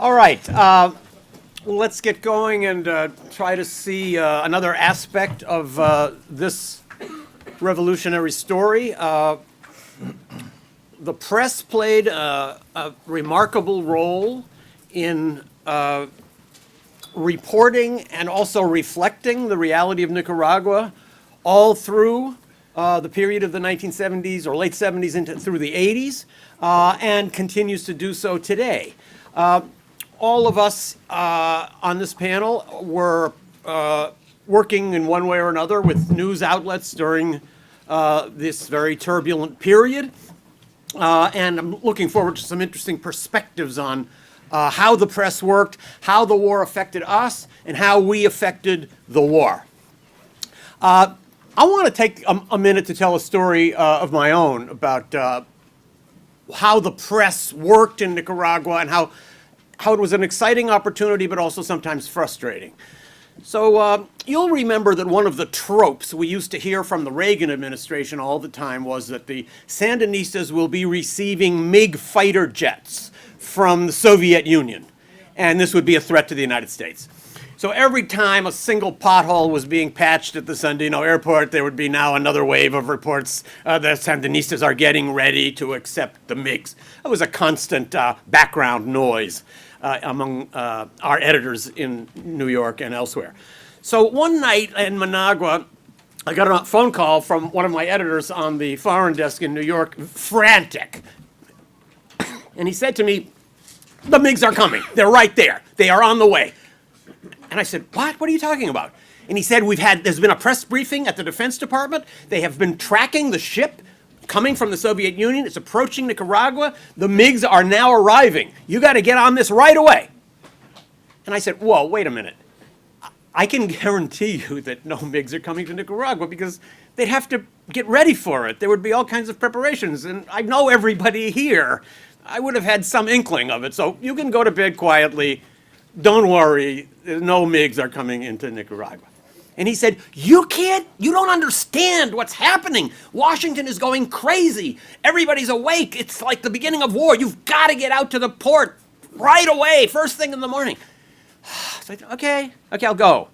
All right, let's get going and try to see another aspect of this revolutionary story. The press played a remarkable role in reporting and also reflecting the reality of Nicaragua all through the period of the 1970s or late 70s into through the 80s, and continues to do so today. All of us on this panel were working in one way or another with news outlets during this very turbulent period. And I'm looking forward to some interesting perspectives on how the press worked, how the war affected us, and how we affected the war. I want to take a minute to tell a story of my own about how the press worked in Nicaragua and how it was an exciting opportunity, but also sometimes frustrating. So you'll remember that one of the tropes we used to hear from the Reagan administration all the time was that the Sandinistas will be receiving MiG fighter jets from the Soviet Union, and this would be a threat to the United States. So every time a single pothole was being patched at the Sandino airport, there would be now another wave of reports that Sandinistas are getting ready to accept the MiGs. It was a constant background noise among our editors in New York and elsewhere. So one night in Managua, I got a phone call from one of my editors on the foreign desk in New York, frantic. And he said to me, "The MiGs are coming. They're right there. They are on the way." And I said, "What? What are you talking about?" And he said, there's been a press briefing at the Defense Department. They have been tracking the ship coming from the Soviet Union. It's approaching Nicaragua. The MiGs are now arriving. You got to get on this right away. And I said, "Whoa, wait a minute. I can guarantee you that no MiGs are coming to Nicaragua because they'd have to get ready for it. There would be all kinds of preparations. And I know everybody here. I would have had some inkling of it. So you can go to bed quietly. Don't worry. No MiGs are coming into Nicaragua." And he said, you don't understand what's happening. Washington is going crazy. Everybody's awake. It's like the beginning of war. You've got to get out to the port right away, first thing in the morning. So I said, okay, I'll go.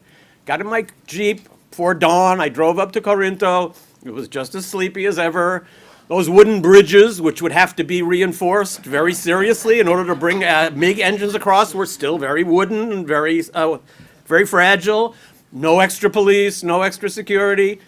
Got in my Jeep before dawn. I drove up to Corinto. It was just as sleepy as ever. Those wooden bridges, which would have to be reinforced very seriously in order to bring MiG engines across, were still very wooden and very fragile. No extra police, no extra security.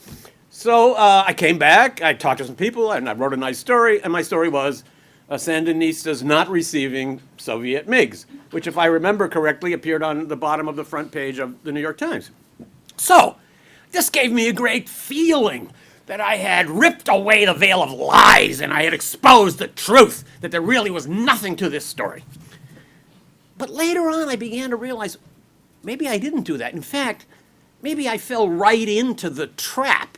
So I came back, I talked to some people, and I wrote a nice story, and my story was Sandinistas not receiving Soviet MiGs, which, if I remember correctly, appeared on the bottom of the front page of the New York Times. So this gave me a great feeling that I had ripped away the veil of lies and I had exposed the truth, that there really was nothing to this story. But later on, I began to realize maybe I didn't do that. In fact, maybe I fell right into the trap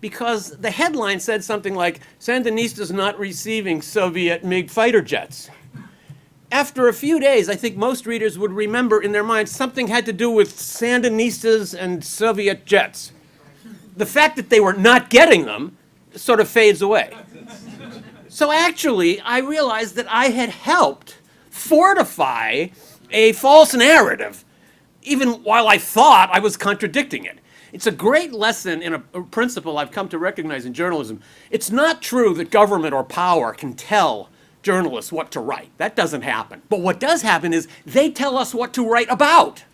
because the headline said something like, "Sandinistas not receiving Soviet MiG fighter jets." After a few days, I think most readers would remember in their minds something had to do with Sandinistas and Soviet jets. The fact that they were not getting them sort of fades away. So actually, I realized that I had helped fortify a false narrative, even while I thought I was contradicting it. It's a great lesson in a principle I've come to recognize in journalism. It's not true that government or power can tell journalists what to write. That doesn't happen. But what does happen is they tell us what to write about.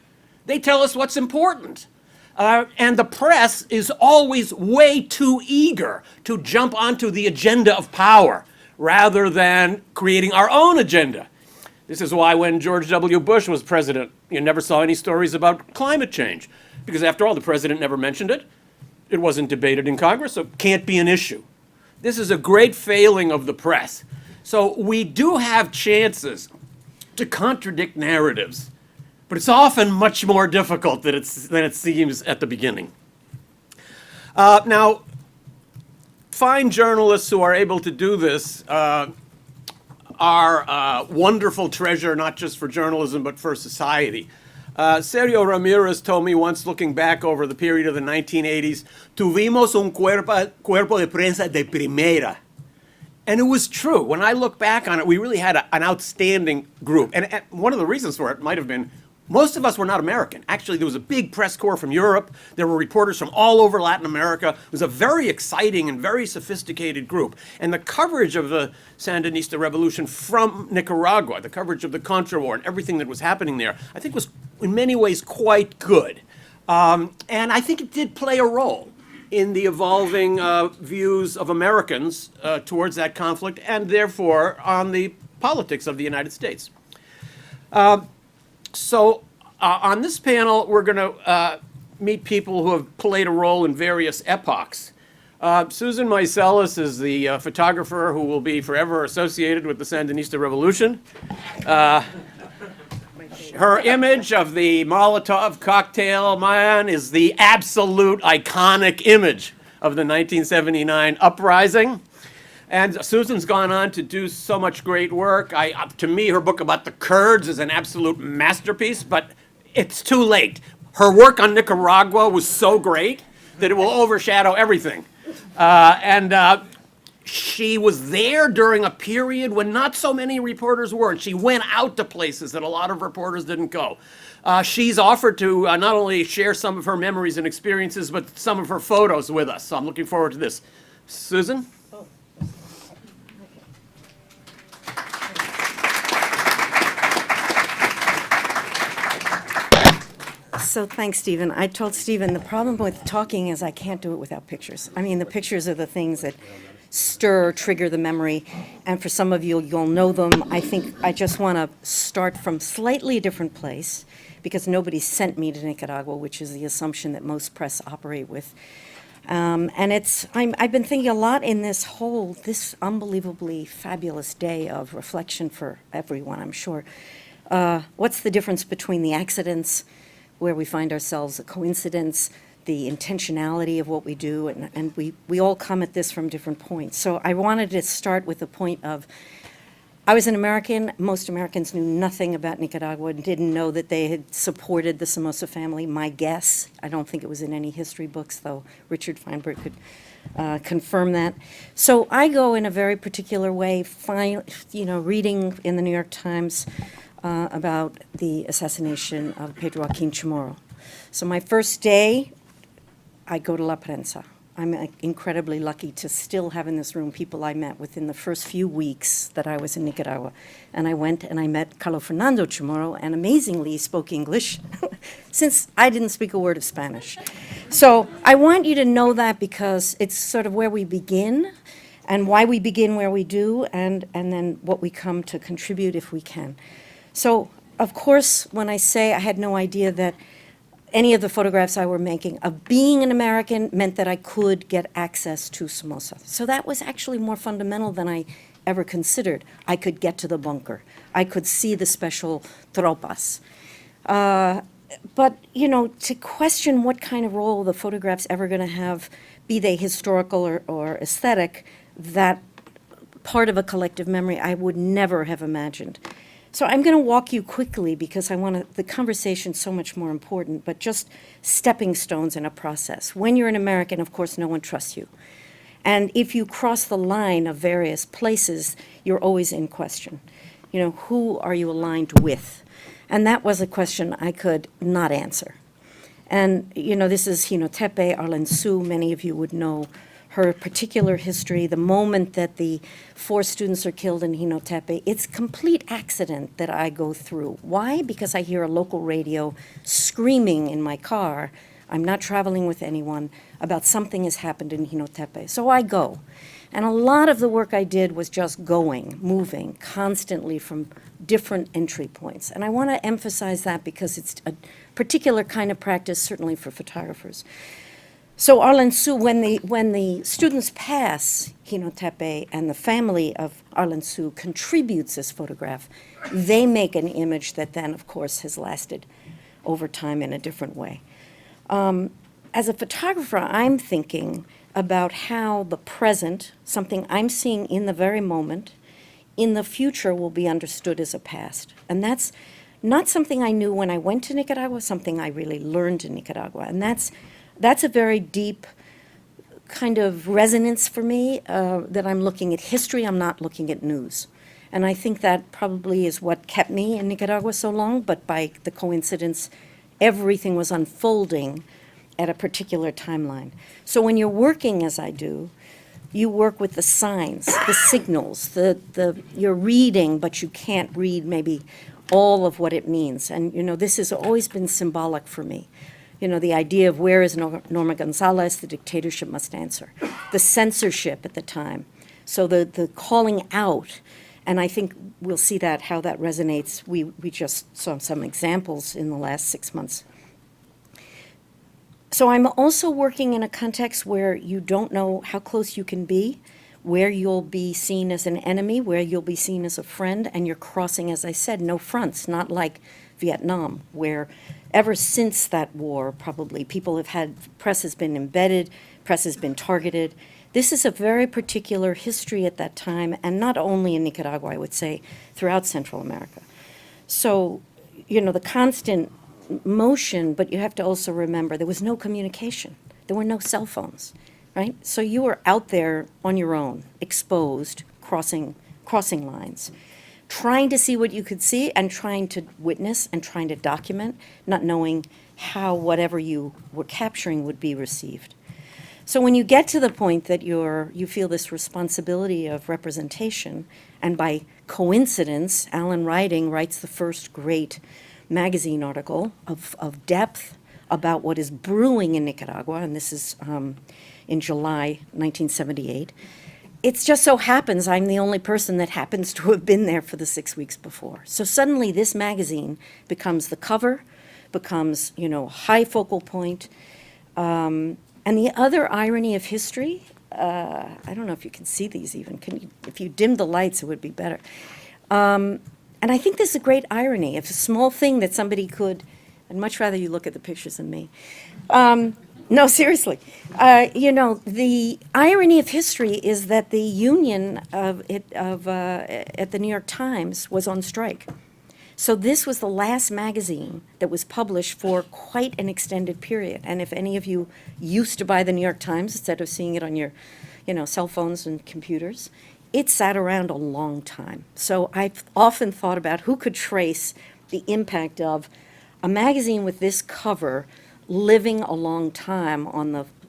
They tell us what's important. And the press is always way too eager to jump onto the agenda of power rather than creating our own agenda. This is why when George W. Bush was president, you never saw any stories about climate change. Because after all, the president never mentioned it. It wasn't debated in Congress, so it can't be an issue. This is a great failing of the press. So we do have chances to contradict narratives, but it's often much more difficult than it seems at the beginning. Now, fine journalists who are able to do this are a wonderful treasure, not just for journalism, but for society. Sergio Ramirez told me once, looking back over the period of the 1980s, tuvimos un cuerpo de prensa de primera. And it was true. When I look back on it, we really had an outstanding group. And one of the reasons for it might have been most of us were not American. Actually, there was a big press corps from Europe. There were reporters from all over Latin America. It was a very exciting and very sophisticated group. And the coverage of the Sandinista revolution from Nicaragua, the coverage of the Contra War and everything that was happening there, I think was in many ways quite good. And I think it did play a role in the evolving views of Americans towards that conflict and therefore on the politics of the United States. So on this panel, we're going to meet people who have played a role in various epochs. Susan Meiselas is the photographer who will be forever associated with the Sandinista Revolution. Her image of the Molotov cocktail man is the absolute iconic image of the 1979 uprising. And Susan's gone on to do so much great work. To me, her book about the Kurds is an absolute masterpiece, but it's too late. Her work on Nicaragua was so great that it will overshadow everything. She was there during a period when not so many reporters were, and she went out to places that a lot of reporters didn't go. She's offered to not only share some of her memories and experiences, but some of her photos with us. So I'm looking forward to this. Susan? So thanks, Stephen. I told Stephen the problem with talking is I can't do it without pictures. I mean, the pictures are the things that stir, trigger the memory, and for some of you, you'll know them. I think I just want to start from slightly different place because nobody sent me to Nicaragua, which is the assumption that most press operate with. And I've been thinking a lot in this unbelievably fabulous day of reflection for everyone, I'm sure. What's the difference between the accidents where we find ourselves, a coincidence, the intentionality of what we do, and we all come at this from different points. So I wanted to start with the point of, I was an American. Most Americans knew nothing about Nicaragua and didn't know that they had supported the Somoza family. My guess, I don't think it was in any history books, though Richard Feinberg could confirm that. So I go in a very particular way, reading in the New York Times about the assassination of Pedro Joaquin Chamorro. So my first day, I go to La Prensa. I'm incredibly lucky to still have in this room people I met within the first few weeks that I was in Nicaragua. And I went and I met Fernando Chamorro, and amazingly spoke English, since I didn't speak a word of Spanish. So I want you to know that because it's sort of where we begin, and why we begin where we do, and then what we come to contribute if we can. So, of course, when I say I had no idea that any of the photographs I were making of being an American meant that I could get access to Somoza. So that was actually more fundamental than I ever considered. I could get to the bunker. I could see the special tropas. But, to question what kind of role the photograph's ever going to have, be they historical or aesthetic, that part of a collective memory I would never have imagined. So I'm going to walk you quickly because the conversation's so much more important, but just stepping stones in a process. When you're an American, of course, no one trusts you. And if you cross the line of various places, you're always in question. Who are you aligned with? And that was a question I could not answer. And, this is Tepe Arlensu. Many of you would know her particular history, the moment that the 4 students are killed in Tepe. It's complete accident that I go through. Why? Because I hear a local radio screaming in my car, I'm not traveling with anyone, about something has happened in Tepe. So I go. And a lot of the work I did was just going, moving, constantly from different entry points. And I want to emphasize that because it's a particular kind of practice, certainly for photographers. So Arlensu, when the students pass Tepe and the family of Arlensu contributes this photograph, they make an image that then, of course, has lasted over time in a different way. As a photographer, I'm thinking about how the present, something I'm seeing in the very moment, in the future will be understood as a past. And that's not something I knew when I went to Nicaragua, something I really learned in Nicaragua. And that's a very deep kind of resonance for me, that I'm looking at history, I'm not looking at news. And I think that probably is what kept me in Nicaragua so long, but by the coincidence, everything was unfolding at a particular timeline. So when you're working as I do, you work with the signs, the signals, you're reading, but you can't read maybe all of what it means. And, this has always been symbolic for me. The idea of where is Norma Gonzalez, the dictatorship must answer. The censorship at the time. So the calling out, and I think we'll see how that resonates. We just saw some examples in the last 6 months. So I'm also working in a context where you don't know how close you can be, where you'll be seen as an enemy, where you'll be seen as a friend, and you're crossing, as I said, no fronts, not like Vietnam, where ever since that war, probably, press has been embedded, press has been targeted. This is a very particular history at that time, and not only in Nicaragua, I would say, throughout Central America. So, the constant motion, but you have to also remember there was no communication. There were no cell phones, right? So you were out there on your own, exposed, crossing lines, trying to see what you could see and trying to witness and trying to document, not knowing how whatever you were capturing would be received. So when you get to the point that you feel this responsibility of representation, and by coincidence, Alan Riding writes the first great magazine article of depth about what is brewing in Nicaragua, and this is in July 1978. It just so happens I'm the only person that happens to have been there for the 6 weeks before. So suddenly this magazine becomes the cover, becomes, high focal point. And the other irony of history, I don't know if you can see these even. If you dim the lights, it would be better. And I think there's a great irony. It's a small thing that somebody could, I'd much rather you look at the pictures than me. No, seriously. The irony of history is that the union at the New York Times was on strike. So this was the last magazine that was published for quite an extended period. And if any of you used to buy the New York Times instead of seeing it on your, cell phones and computers, it sat around a long time. So I've often thought about who could trace the impact of a magazine with this cover living a long time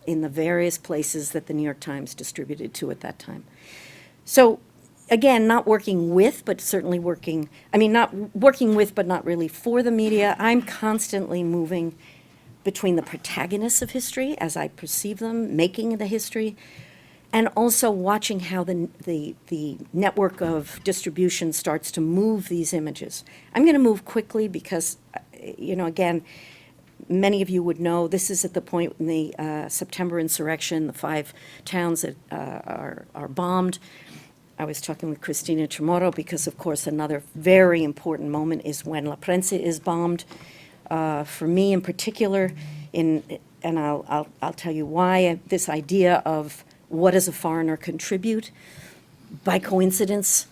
in the various places that the New York Times distributed to at that time. So again, not working with, but certainly not working with, but not really for the media. I'm constantly moving between the protagonists of history as I perceive them, making the history, and also watching how the network of distribution starts to move these images. I'm going to move quickly because, again, many of you would know this is at the point in the September insurrection, the 5 towns that are bombed. I was talking with Cristina Chamorro because, of course, another very important moment is when La Prensa is bombed. For me in particular, and I'll tell you why, this idea of what does a foreigner contribute? By coincidence,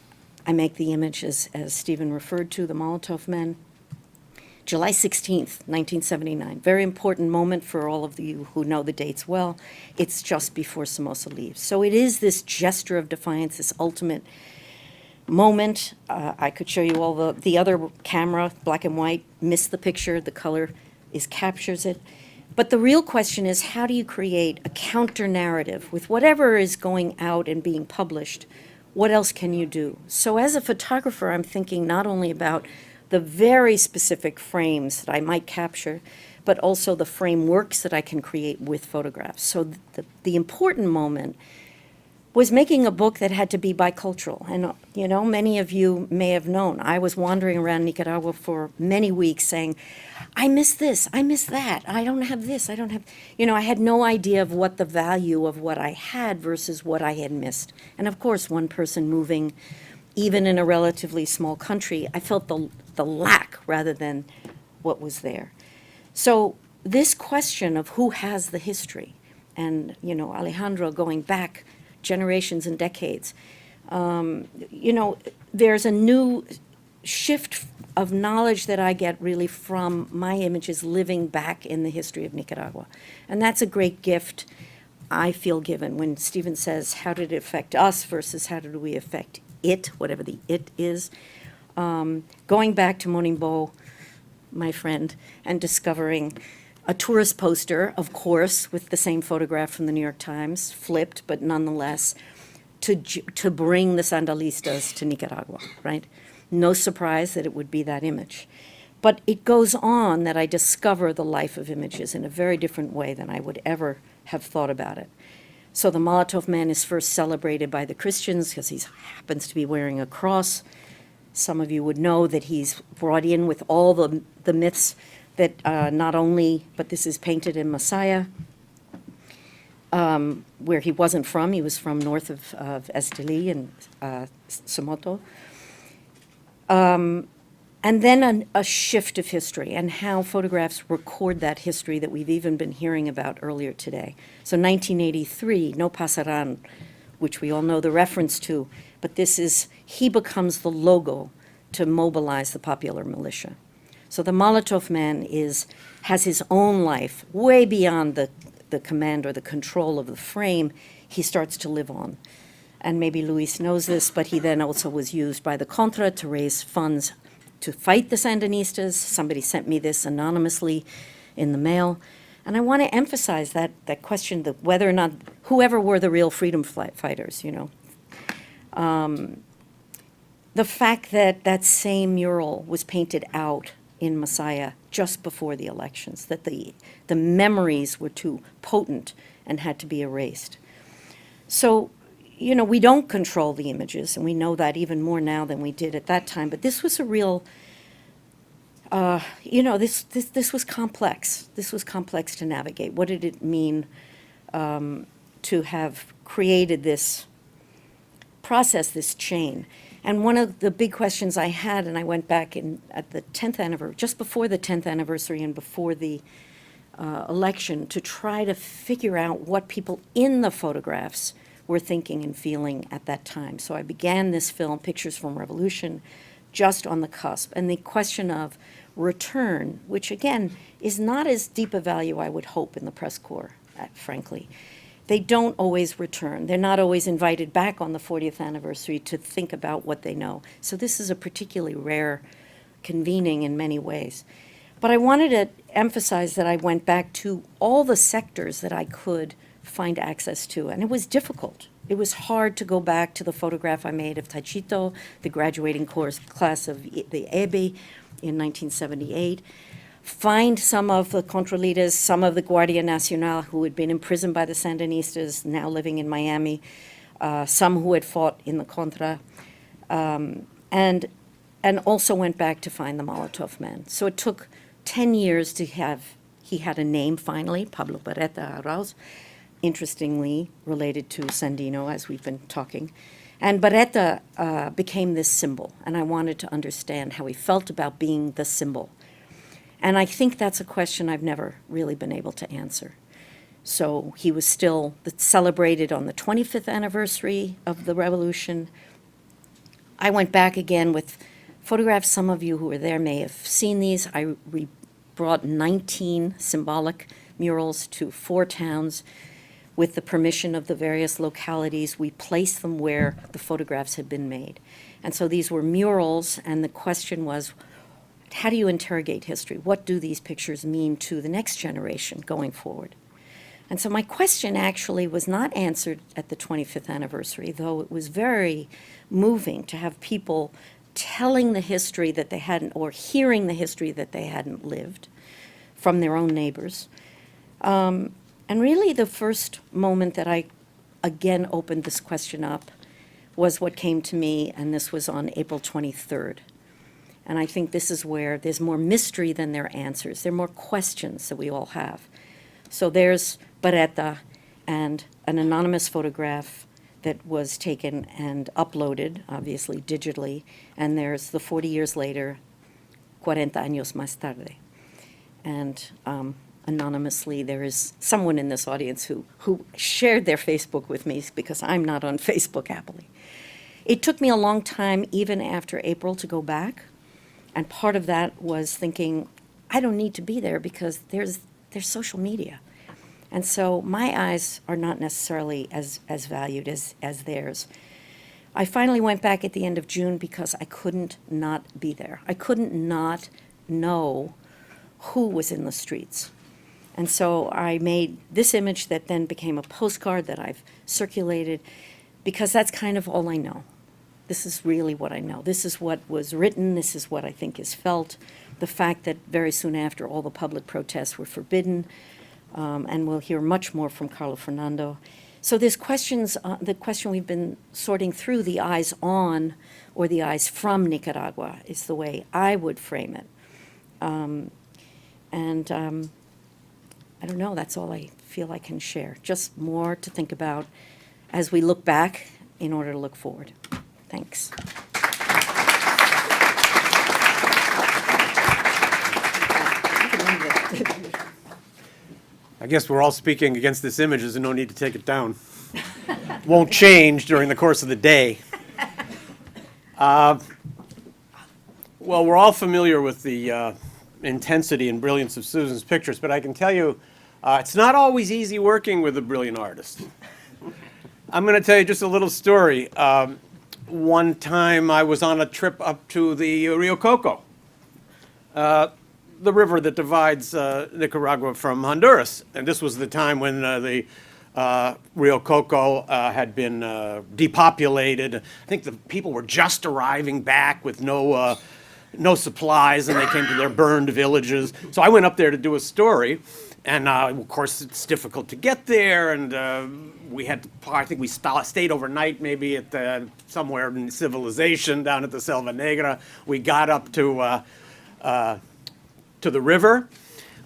I make the image, as Stephen referred to, the Molotov men. July 16th, 1979, very important moment for all of you who know the dates well. It's just before Somoza leaves. So it is this gesture of defiance, this ultimate moment. I could show you all the other camera, black and white, missed the picture, the color captures it. But the real question is, how do you create a counter-narrative with whatever is going out and being published? What else can you do? So as a photographer, I'm thinking not only about the very specific frames that I might capture, but also the frameworks that I can create with photographs. So the important moment was making a book that had to be bicultural. And, many of you may have known, I was wandering around Nicaragua for many weeks saying, I miss this, I miss that, I don't have this, I don't have, I had no idea of what the value of what I had versus what I had missed. And of course, one person moving, even in a relatively small country, I felt the lack rather than what was there. So this question of who has the history, and, Alejandro going back generations and decades, there's a new shift of knowledge that I get really from my images living back in the history of Nicaragua. And that's a great gift. I feel given when Stephen says, how did it affect us versus how did we affect it, whatever the it is. Going back to Monimbo, my friend, and discovering a tourist poster, of course, with the same photograph from the New York Times, flipped, but nonetheless, to bring the Sandinistas to Nicaragua, right? No surprise that it would be that image. But it goes on that I discover the life of images in a very different way than I would ever have thought about it. So the Molotov Man is first celebrated by the Christians because he happens to be wearing a cross. Some of you would know that he's brought in with all the myths that not only, but this is painted in Masaya, where he wasn't from. He was from north of Esteli and Somoto. And then a shift of history and how photographs record that history that we've even been hearing about earlier today. So 1983, No Pasarán, which we all know the reference to, but this is, he becomes the logo to mobilize the popular militia. So the Molotov Man has his own life, way beyond the command or the control of the frame. He starts to live on. And maybe Luis knows this, but he then also was used by the Contra to raise funds to fight the Sandinistas. Somebody sent me this anonymously in the mail. And I want to emphasize that question, that whether or not, whoever were the real freedom fighters, you know. The fact that that same mural was painted out in Masaya just before the elections, that the memories were too potent and had to be erased. So, you know, we don't control the images, and we know that even more now than we did at that time, but this was a real, you know, this was complex. This was complex to navigate. What did it mean to have created this process, this chain? And one of the big questions I had, and I went back at the 10th anniversary, just before the 10th anniversary and before the election, to try to figure out what people in the photographs were thinking and feeling at that time. So I began this film, Pictures from Revolution, just on the cusp. And the question of return, which again is not as deep a value I would hope in the press corps, frankly. They don't always return. They're not always invited back on the 40th anniversary to think about what they know. So this is a particularly rare convening in many ways. But I wanted to emphasize that I went back to all the sectors that I could find access to, and it was difficult. It was hard to go back to the photograph I made of Tachito, the graduating class of the EBE in 1978, find some of the Contralitas, some of the Guardia Nacional who had been imprisoned by the Sandinistas, now living in Miami, some who had fought in the Contra, and also went back to find the Molotov Man. So it took 10 years to have, he had a name finally, Pablo Barreta Arauz, interestingly related to Sandino, as we've been talking. And Barreta became this symbol, and I wanted to understand how he felt about being the symbol. And I think that's a question I've never really been able to answer. So he was still celebrated on the 25th anniversary of the revolution. I went back again with photographs. Some of you who were there may have seen these. I brought 19 symbolic murals to 4 towns. With the permission of the various localities, we placed them where the photographs had been made. And so these were murals, and the question was, how do you interrogate history? What do these pictures mean to the next generation going forward? And so my question actually was not answered at the 25th anniversary, though it was very moving to have people telling the history that they hadn't, or hearing the history that they hadn't lived from their own neighbors. And really the first moment that I again opened this question up was what came to me, and this was on April 23rd. And I think this is where there's more mystery than there are answers. There are more questions that we all have. So there's Barreta and an anonymous photograph that was taken and uploaded, obviously digitally, and there's the 40 years later, 40 años más tarde. And anonymously, there is someone in this audience who shared their Facebook with me, because I'm not on Facebook happily. It took me a long time, even after April, to go back. And part of that was thinking, I don't need to be there because there's social media. And so my eyes are not necessarily as valued as theirs. I finally went back at the end of June because I couldn't not be there. I couldn't not know who was in the streets. And so I made this image that then became a postcard that I've circulated, because that's kind of all I know. This is really what I know. This is what was written. This is what I think is felt. The fact that very soon after, all the public protests were forbidden, and we'll hear much more from Carlo Fernando. So there's questions, the question we've been sorting through, the eyes on or the eyes from Nicaragua is the way I would frame it. I don't know, that's all I feel I can share. Just more to think about as we look back in order to look forward. Thanks. I guess we're all speaking against this image. There's no need to take it down. Won't change during the course of the day. Well, we're all familiar with the intensity and brilliance of Susan's pictures, but I can tell you it's not always easy working with a brilliant artist. I'm going to tell you just a little story. One time I was on a trip up to the Rio Coco, the river that divides Nicaragua from Honduras. And this was the time when the Rio Coco had been depopulated. I think the people were just arriving back with no supplies, and they came to their burned villages. So I went up there to do a story, and of course it's difficult to get there, and we had to, I think we stayed overnight maybe at somewhere in civilization down at the Selva Negra. We got up to the river.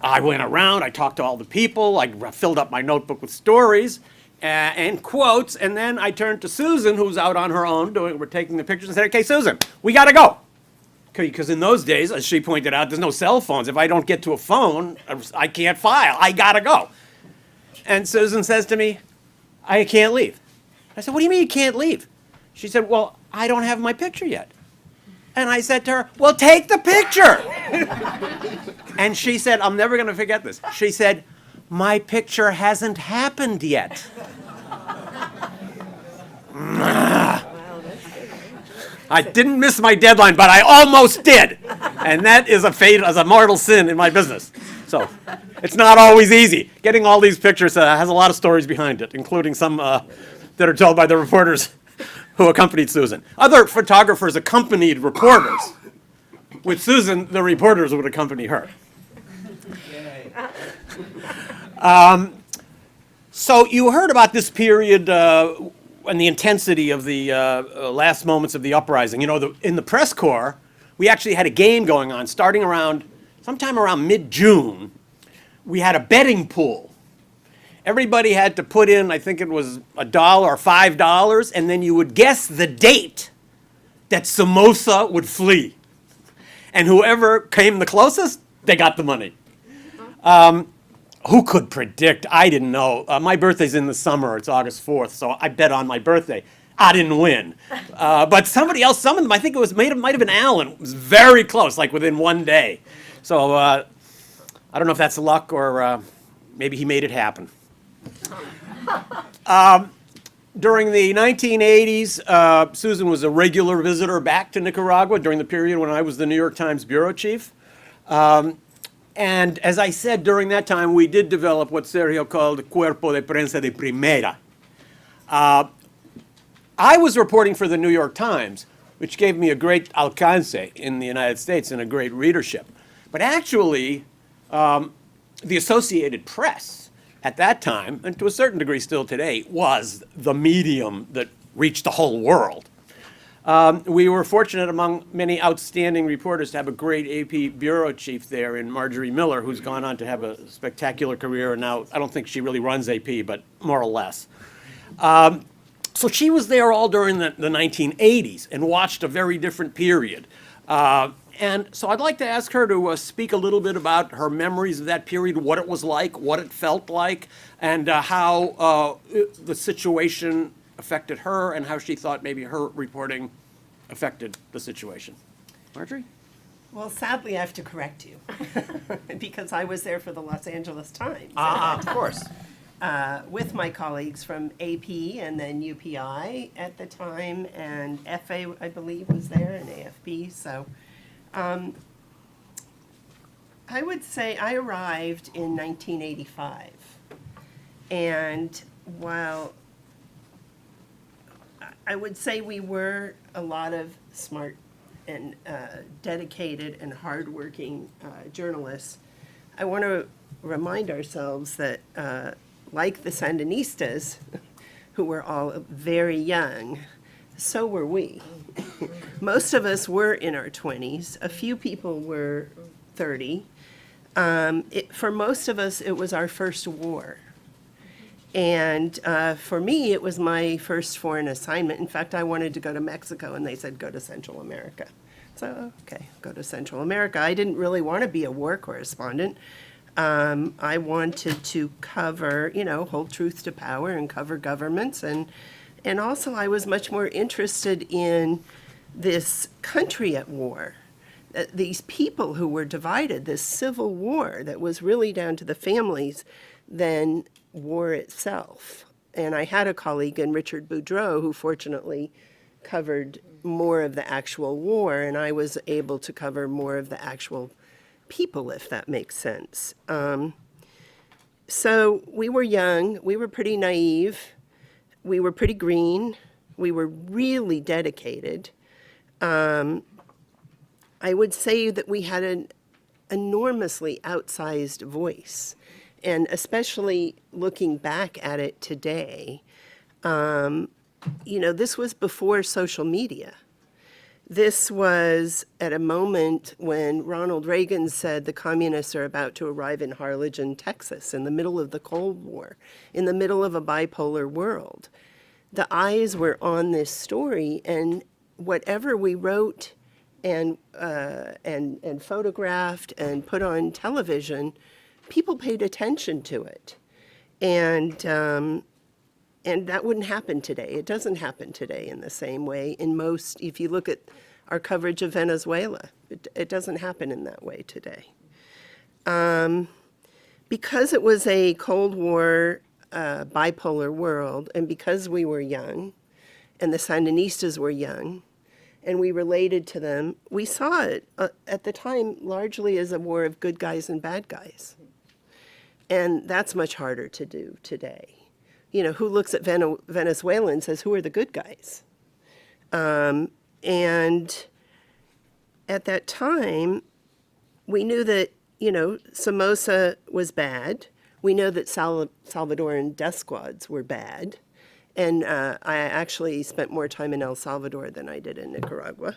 I went around, I talked to all the people, I filled up my notebook with stories and quotes, and then I turned to Susan, who's out on her own, we're taking the pictures, and said, okay, Susan, we gotta go. Because in those days, as she pointed out, there's no cell phones. If I don't get to a phone, I can't file. I gotta go. And Susan says to me, I can't leave. I said, what do you mean you can't leave? She said, well, I don't have my picture yet. And I said to her, well, take the picture. And she said, I'm never going to forget this. She said, my picture hasn't happened yet. I didn't miss my deadline, but I almost did. And that is a mortal sin in my business. So it's not always easy. Getting all these pictures has a lot of stories behind it, including some that are told by the reporters who accompanied Susan. Other photographers accompanied reporters. With Susan, the reporters would accompany her. So you heard about this period and the intensity of the last moments of the uprising. You know, in the press corps, we actually had a game going on starting sometime around mid-June. We had a betting pool. Everybody had to put in, I think it was $1 or $5, and then you would guess the date that Somoza would flee. And whoever came the closest, they got the money. Who could predict? I didn't know. My birthday's in the summer. It's August 4th, so I bet on my birthday. I didn't win. But somebody else, some of them, I think it might have been Alan, it was very close, like within one day. So I don't know if that's luck or maybe he made it happen. During the 1980s, Susan was a regular visitor back to Nicaragua during the period when I was the New York Times bureau chief. And as I said, during that time, we did develop what Sergio called Cuerpo de Prensa de Primera. I was reporting for the New York Times, which gave me a great alcance in the United States and a great readership. But actually, the Associated Press at that time, and to a certain degree still today, was the medium that reached the whole world. We were fortunate among many outstanding reporters to have a great AP bureau chief there in Marjorie Miller, who's gone on to have a spectacular career, and now I don't think she really runs AP, but more or less. So she was there all during the 1980s and watched a very different period. And so I'd like to ask her to speak a little bit about her memories of that period, what it was like, what it felt like, and how the situation affected her and how she thought maybe her reporting affected the situation. Marjorie? Well, sadly, I have to correct you because I was there for the Los Angeles Times. Of course. with my colleagues from AP and then UPI at the time, and FA, I believe, was there, and AFB. So I would say I arrived in 1985. And while I would say we were a lot of smart and dedicated and hardworking journalists, I want to remind ourselves that, like the Sandinistas, who were all very young, so were we. Most of us were in our 20s. A few people were 30. For most of us, it was our first war. And for me, it was my first foreign assignment. In fact, I wanted to go to Mexico, and they said, go to Central America. So, okay, go to Central America. I didn't really want to be a war correspondent. I wanted to cover, hold truth to power and cover governments. And also, I was much more interested in this country at war, these people who were divided, this civil war that was really down to the families than war itself. And I had a colleague in Richard Boudreau who fortunately covered more of the actual war, and I was able to cover more of the actual people, if that makes sense. So we were young, we were pretty naive, we were pretty green, we were really dedicated. I would say that we had an enormously outsized voice. And especially looking back at it today, this was before social media. This was at a moment when Ronald Reagan said the communists are about to arrive in Harlingen, Texas, in the middle of the Cold War, in the middle of a bipolar world. The eyes were on this story, and whatever we wrote and photographed and put on television, people paid attention to it. And that wouldn't happen today. It doesn't happen today in the same way. If you look at our coverage of Venezuela, it doesn't happen in that way today. Because it was a Cold War, bipolar world, and because we were young, and the Sandinistas were young, and we related to them, we saw it at the time largely as a war of good guys and bad guys. And that's much harder to do today. Who looks at Venezuela and says, who are the good guys? And at that time, we knew that, Somoza was bad. We know that Salvadoran death squads were bad. And I actually spent more time in El Salvador than I did in Nicaragua.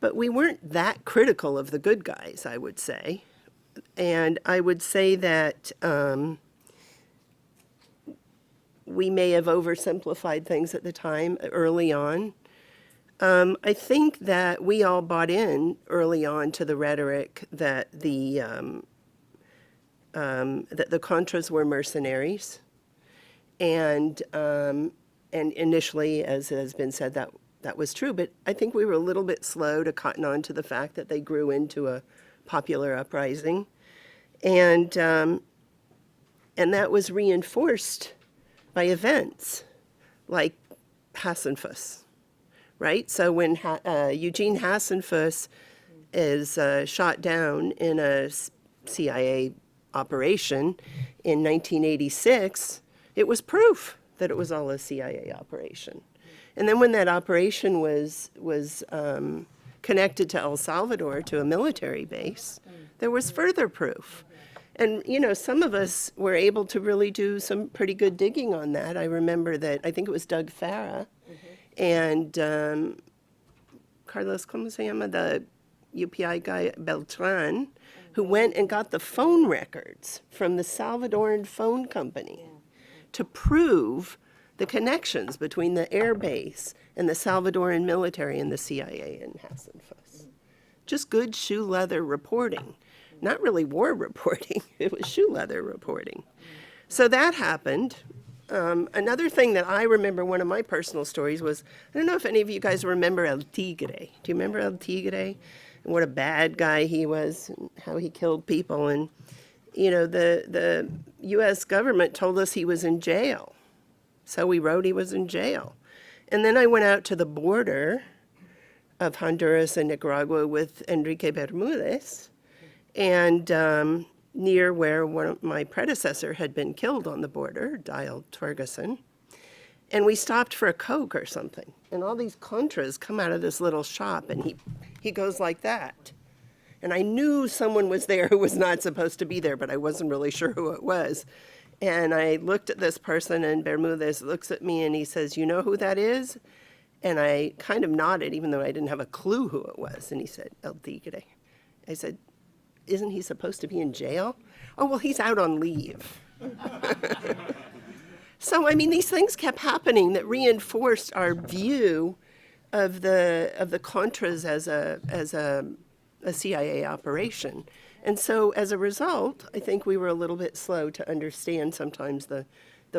But we weren't that critical of the good guys, I would say. And I would say that we may have oversimplified things at the time, early on. I think that we all bought in early on to the rhetoric that the Contras were mercenaries. And initially, as has been said, that was true, but I think we were a little bit slow to cotton on to the fact that they grew into a popular uprising. And that was reinforced by events like Hassenfuss, right? So when Eugene Hassenfuss is shot down in a CIA operation in 1986, it was proof that it was all a CIA operation. And then when that operation was connected to El Salvador, to a military base, there was further proof. And, some of us were able to really do some pretty good digging on that. I remember that, I think it was Doug Farah and Carlos, ¿cómo se llama? The UPI guy, Beltran, who went and got the phone records from the Salvadoran phone company to prove the connections between the air base and the Salvadoran military and the CIA in Hassenfuss. Just good shoe leather reporting. Not really war reporting, it was shoe leather reporting. So that happened. Another thing that I remember, one of my personal stories was, I don't know if any of you guys remember El Tigre. Do you remember El Tigre? And what a bad guy he was, and how he killed people. And the U.S. government told us he was in jail. So we wrote he was in jail. And then I went out to the border of Honduras and Nicaragua with Enrique Bermudez, and near where one of my predecessor had been killed on the border, Dial Torgerson. And we stopped for a Coke or something. And all these Contras come out of this little shop, and he goes like that. And I knew someone was there who was not supposed to be there, but I wasn't really sure who it was. And I looked at this person, and Bermudez looks at me, and he says, "You know who that is?" And I kind of nodded, even though I didn't have a clue who it was. And he said, "El Tigre." I said, "Isn't he supposed to be in jail?" "Oh, well, he's out on leave." So, I mean, these things kept happening that reinforced our view of the Contras as a CIA operation. And so, as a result, I think we were a little bit slow to understand sometimes the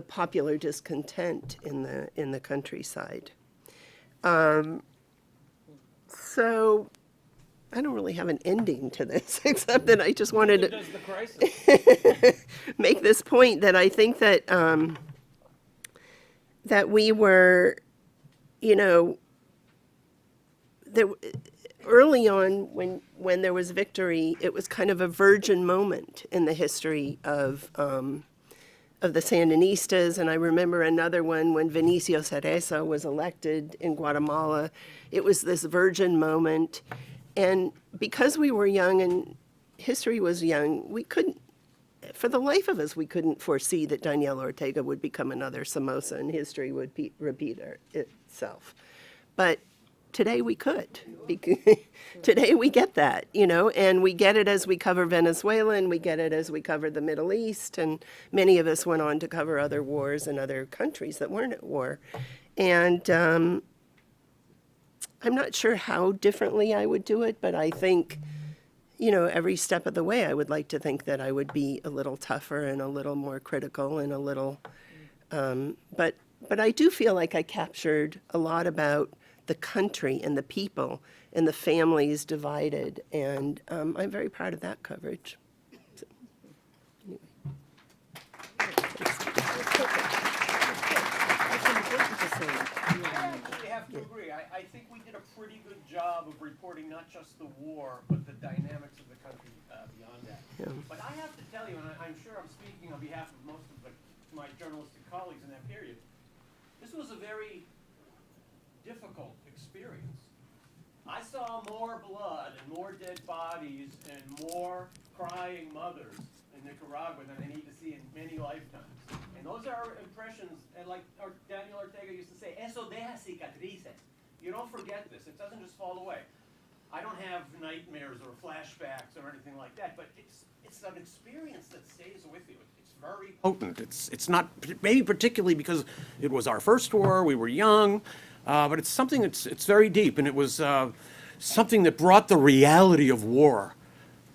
popular discontent in the countryside. So, I don't really have an ending to this, except that I just wanted to make this point that I think that that we were, that early on when there was victory, it was kind of a virgin moment in the history of the Sandinistas. And I remember another one when Vinicio Cereza was elected in Guatemala. It was this virgin moment. And because we were young and history was young, we couldn't, for the life of us, we couldn't foresee that Daniel Ortega would become another Somoza and history would repeat itself. But today we could. Today we get that, and we get it as we cover Venezuela, and we get it as we cover the Middle East, and many of us went on to cover other wars in other countries that weren't at war. And I'm not sure how differently I would do it, but I think, every step of the way, I would like to think that I would be a little tougher and a little more critical and a little, but I do feel like I captured a lot about the country and the people and the families divided, and I'm very proud of that coverage. So, anyway. I actually have to agree. I think we did a pretty good job of reporting not just the war, but the dynamics of the country beyond that. Yeah. But I have to tell you, and I'm sure I'm speaking on behalf of most of my journalistic colleagues in that period, this was a very difficult experience. I saw more blood and more dead bodies and more crying mothers in Nicaragua than I need to see in many lifetimes. And those are impressions, and like Daniel Ortega used to say, eso deja cicatrices. You don't forget this. It doesn't just fall away. I don't have nightmares or flashbacks or anything like that, but it's an experience that stays with you. It's very potent. It's not maybe particularly because it was our first war, we were young, but it's something it's very deep, and it was something that brought the reality of war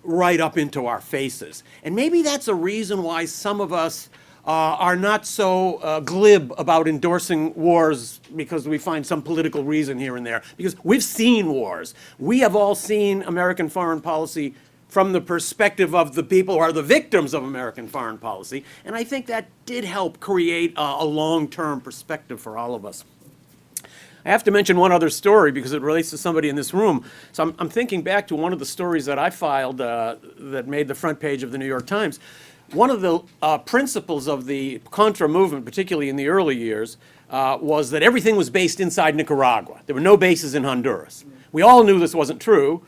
right up into our faces. And maybe that's a reason why some of us are not so glib about endorsing wars because we find some political reason here and there. Because we've seen wars. We have all seen American foreign policy from the perspective of the people who are the victims of American foreign policy. And I think that did help create a long-term perspective for all of us. I have to mention one other story because it relates to somebody in this room. So I'm thinking back to one of the stories that I filed that made the front page of the New York Times. One of the principles of the Contra movement, particularly in the early years, was that everything was based inside Nicaragua. There were no bases in Honduras. We all knew this wasn't true,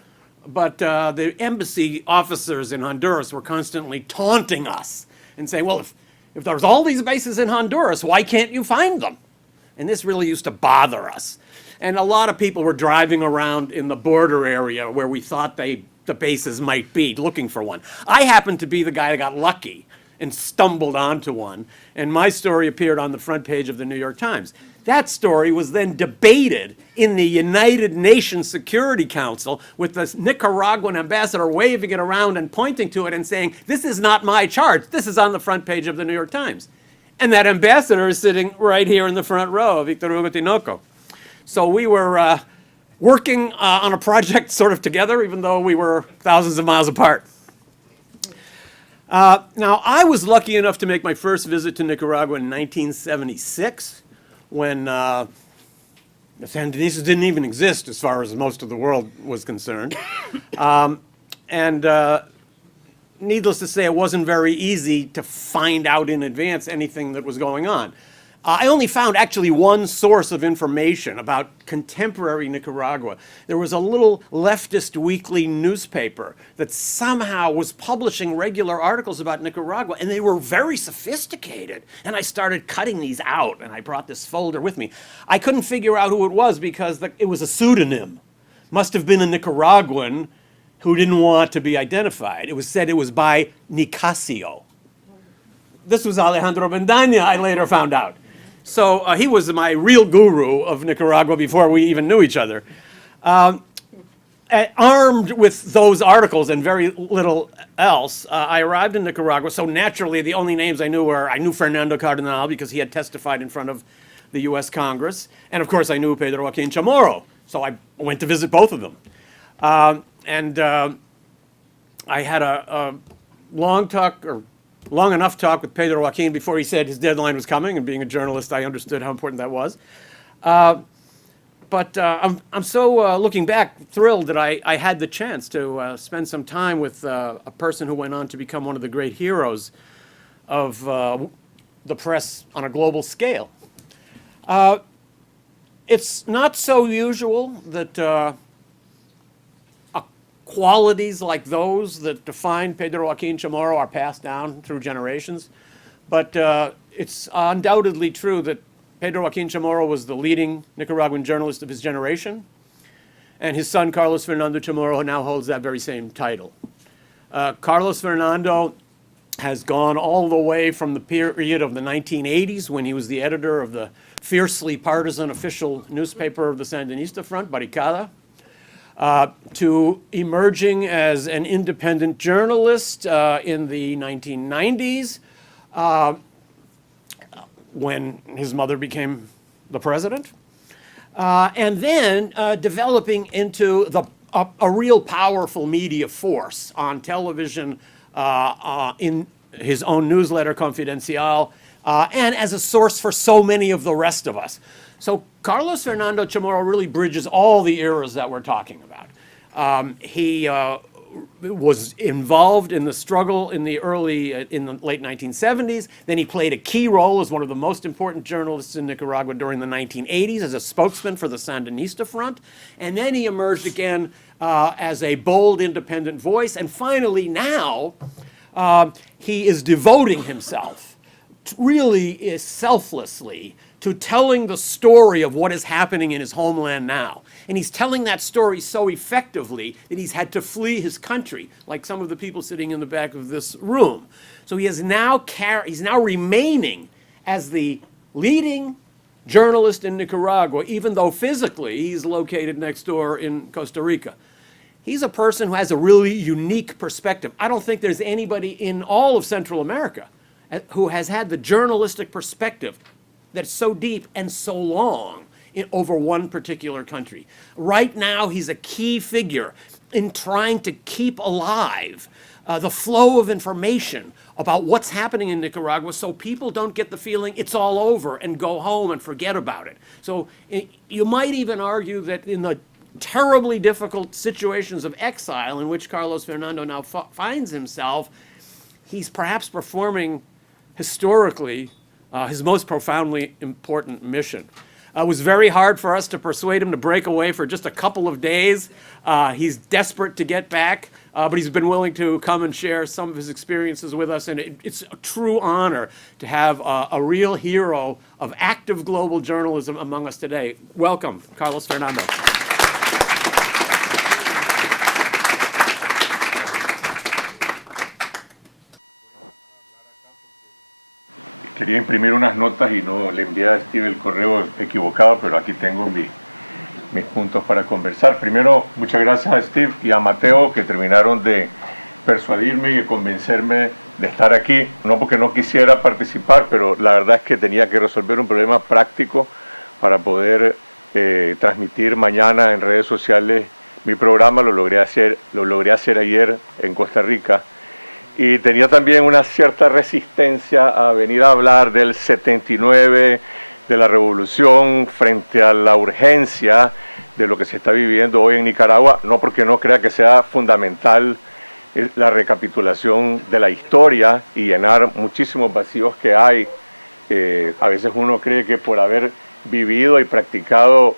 but the embassy officers in Honduras were constantly taunting us and saying, well, if there's all these bases in Honduras, why can't you find them? And this really used to bother us. And a lot of people were driving around in the border area where we thought the bases might be, looking for one. I happened to be the guy that got lucky and stumbled onto one, and my story appeared on the front page of the New York Times. That story was then debated in the United Nations Security Council with the Nicaraguan ambassador waving it around and pointing to it and saying, this is not my charge, this is on the front page of the New York Times. And that ambassador is sitting right here in the front row, Victor Hugo Tinoco. So we were working on a project sort of together, even though we were thousands of miles apart. Now, I was lucky enough to make my first visit to Nicaragua in 1976, when the Sandinistas didn't even exist as far as most of the world was concerned. And needless to say, it wasn't very easy to find out in advance anything that was going on. I only found actually one source of information about contemporary Nicaragua. There was a little leftist weekly newspaper that somehow was publishing regular articles about Nicaragua, and they were very sophisticated. And I started cutting these out, and I brought this folder with me. I couldn't figure out who it was because it was a pseudonym. Must have been a Nicaraguan who didn't want to be identified. It was said it was by Nicasio. This was Alejandro Bendaña, I later found out. So he was my real guru of Nicaragua before we even knew each other. Armed with those articles and very little else, I arrived in Nicaragua. So naturally, the only names I knew Fernando Cardenal because he had testified in front of the U.S. Congress. And of course, I knew Pedro Joaquin Chamorro. So I went to visit both of them. I had a long enough talk with Pedro Joaquin before he said his deadline was coming, and being a journalist, I understood how important that was. But I'm so, looking back, thrilled that I had the chance to spend some time with a person who went on to become one of the great heroes of the press on a global scale. It's not so usual that qualities like those that define Pedro Joaquin Chamorro are passed down through generations. But it's undoubtedly true that Pedro Joaquin Chamorro was the leading Nicaraguan journalist of his generation, and his son Carlos Fernando Chamorro now holds that very same title. Carlos Fernando has gone all the way from the period of the 1980s, when he was the editor of the fiercely partisan official newspaper of the Sandinista front, Barricada, to emerging as an independent journalist in the 1990s, when his mother became the president, and then developing into a real powerful media force on television, in his own newsletter, Confidencial, and as a source for so many of the rest of us. So Carlos Fernando Chamorro really bridges all the eras that we're talking about. He was involved in the struggle in the late 1970s. Then he played a key role as one of the most important journalists in Nicaragua during the 1980s as a spokesman for the Sandinista front. And then he emerged again as a bold, independent voice. And finally now, he is devoting himself really selflessly to telling the story of what is happening in his homeland now. And he's telling that story so effectively that he's had to flee his country, like some of the people sitting in the back of this room. So he's now remaining as the leading journalist in Nicaragua, even though physically he's located next door in Costa Rica. He's a person who has a really unique perspective. I don't think there's anybody in all of Central America who has had the journalistic perspective that's so deep and so long over one particular country. Right now, he's a key figure in trying to keep alive the flow of information about what's happening in Nicaragua, so people don't get the feeling it's all over and go home and forget about it. So you might even argue that in the terribly difficult situations of exile in which Carlos Fernando now finds himself, he's perhaps performing historically his most profoundly important mission. It was very hard for us to persuade him to break away for just a couple of days. He's desperate to get back, but he's been willing to come and share some of his experiences with us, and it's a true honor to have a real hero of active global journalism among us today. Welcome, Carlos Fernando. Quería imprimir unas notas y no le envié a Steve el correo equivocado, pero aquí tengo mis puntos para conversar. Primero, muchas gracias a Steve y a Mateo, que terminaron de persuadirme y de convencerme de estar aquí. No porque no quisiera participar, pero la verdad es que tenía que resolver un problema práctico para poder transmitir mañana en redes sociales mi programa. Lo logré hacer ayer en Costa Rica. y tenía también una cierta resistencia a venir a hablar del 79, de la revolución, frente a la urgencia de lo que se está viviendo hoy en Nicaragua, no porque no crea que sea fundamental la recapitulación de la historia y llenar muchísimos vacíos que hay. A veces uno cree que por haber vivido y practicado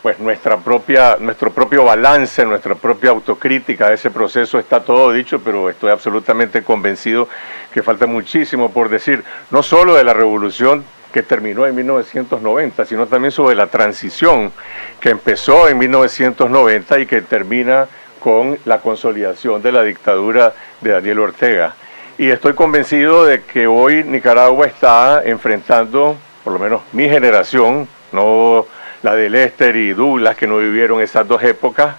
pues nuestro propio balance, nuestra propia autocrítica de ese proceso está todo dicho, pero estoy absolutamente convencido que falta muchísimo por decir, no solo de la revolución que terminó en 1990, sino también sobre la transición que empezó en 1990 y que termina con la consolidación de la dictadura de Daniel Ortega. Y estoy convencido de que hoy Nicaragua está enfrentando, por lo menos mi generación, no la de Lester y Douglas, que no vivieron esas dos épocas,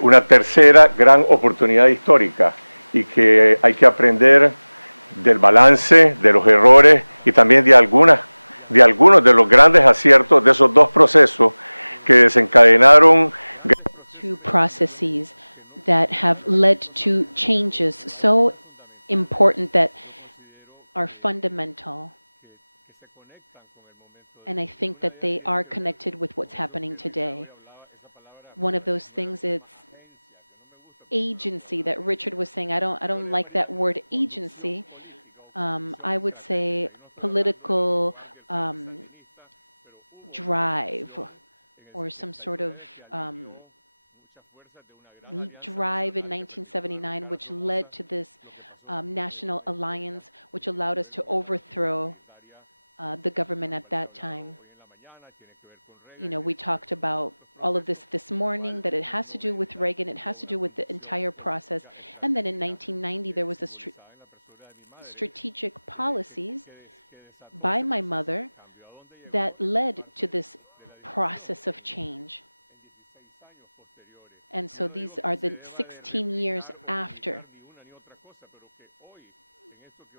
una tercera gran oportunidad histórica y que hay que aprender del balance, de los errores y también de algunos de los grandes aciertos de esos dos procesos que desencadenaron two processes that have led to changes so important that are fundamental. And I think that they are connected with what's happening today. One of those things is agency that Richard was saying. I don't like that word agency. I would say political drive or some sort of drive in 1979, which led to this national alliance, which allowed us to overthrow the government at that time. You know, we talked about all of this morning, that it has to do with Reagan, it has to do with the entire process. And then in 1990, there was a strategic policies by my mother that led to this process of change. And so these are the 16 years after.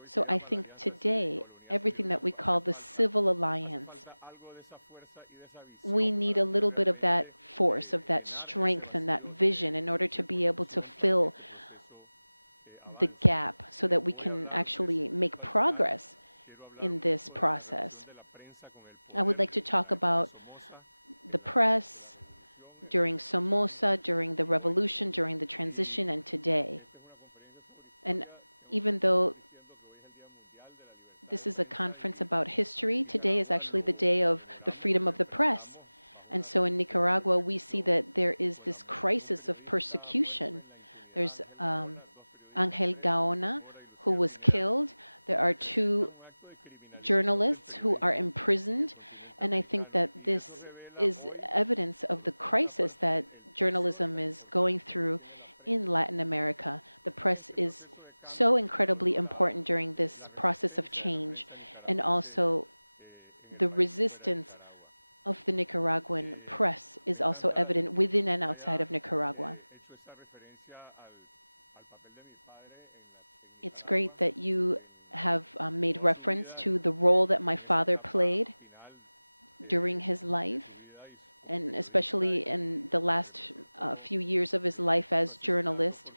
So I think today, everything that we call the civil alliance, we need a little bit of that force, of that strength and that vision in order to be able to fill the gap so that we can actually make progress in this process. I would like to talk about the press during Somoza, during the revolution, during the transition, and today. And even though this is a conference about history, today is actually the day of the freedom of the press. And so in Nicaragua, we see that there is this crisis of persecution. There's Angel Gaona, who was killed. There are 2 journalists who are imprisoned. And I think that this is evidence of the crisis that journalism is going through in Latin America. The press is so incredibly important during this process of change, and also the resistance of the Nicaraguan press is also evident within and outside of Nicaragua. It's great that you have made reference to the role that my father played during his life, and especially in the last few years of his life as journalist.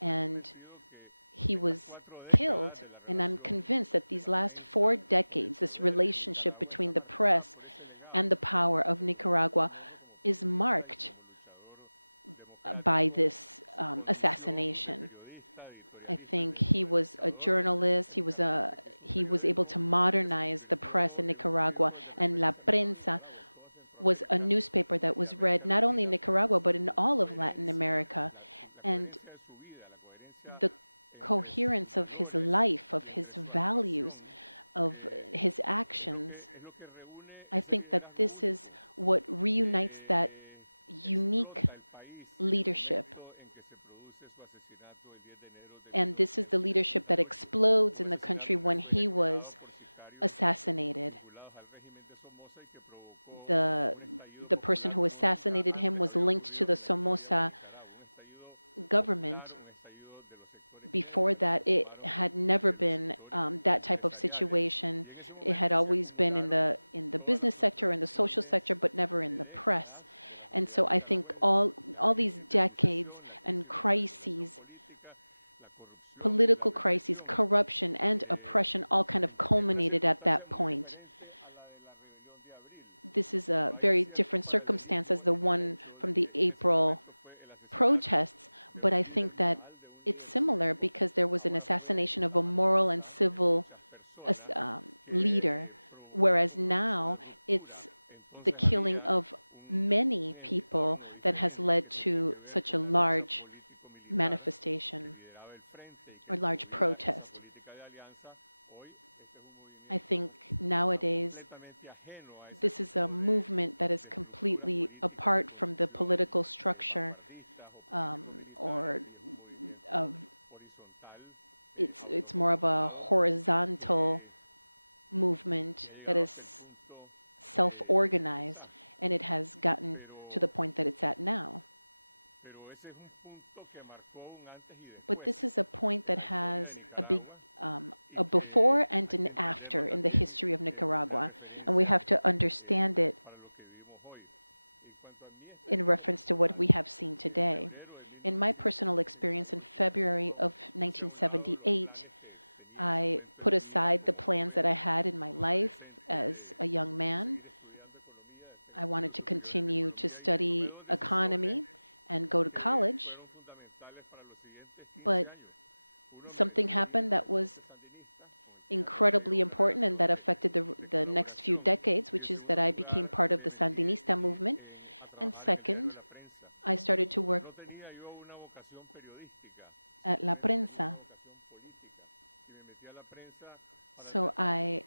And he was killed, and I'm convinced that these last 4 decades, this relationship between the press and the power of Nicaragua is marked by this assassination. I think he was a journalist. He was able to modernize the press in Nicaragua, and La Prensa was a newspaper that was read not only in Nicaragua but in all of Latin America. And the coherence of his life, of his values, of his actions, I think that this is what reunites that unique leadership. And this is the leadership that explodes in the country when he was assassinated. The person who assassinated him was linked to the Somoza government. Before that, it had never been that type of situation. It had always been in the business sector, in the social sector, but never in the press. And so I think all these decades and crises political crises, corruption, and oppression all kind of culminated at that point. This is a very different circumstance as the one from the April protests, but I think that it's similar because there was an assassination of a moral and civil leader, whereas now it's the killing of many people that has led to such a large manifestation or large protest. I think nowadays this is a movement that is completely apart from the political structure or of it's more of a horizontal movement that is self-organized, and it has gotten to the point that it's at now. But this is a point that has a before and an after in the history of Nicaragua, and we have to understand it in reference to what we have seen today. In my personal experience, in February of 1978, I put aside the plans that I had in my life as a young man. I wanted to continue to study economy and go to college, but something happened that was incredibly important and that affected the next few decades, which is that I became part of the Sandinista movement. And second, I started to work at La Prensa. So I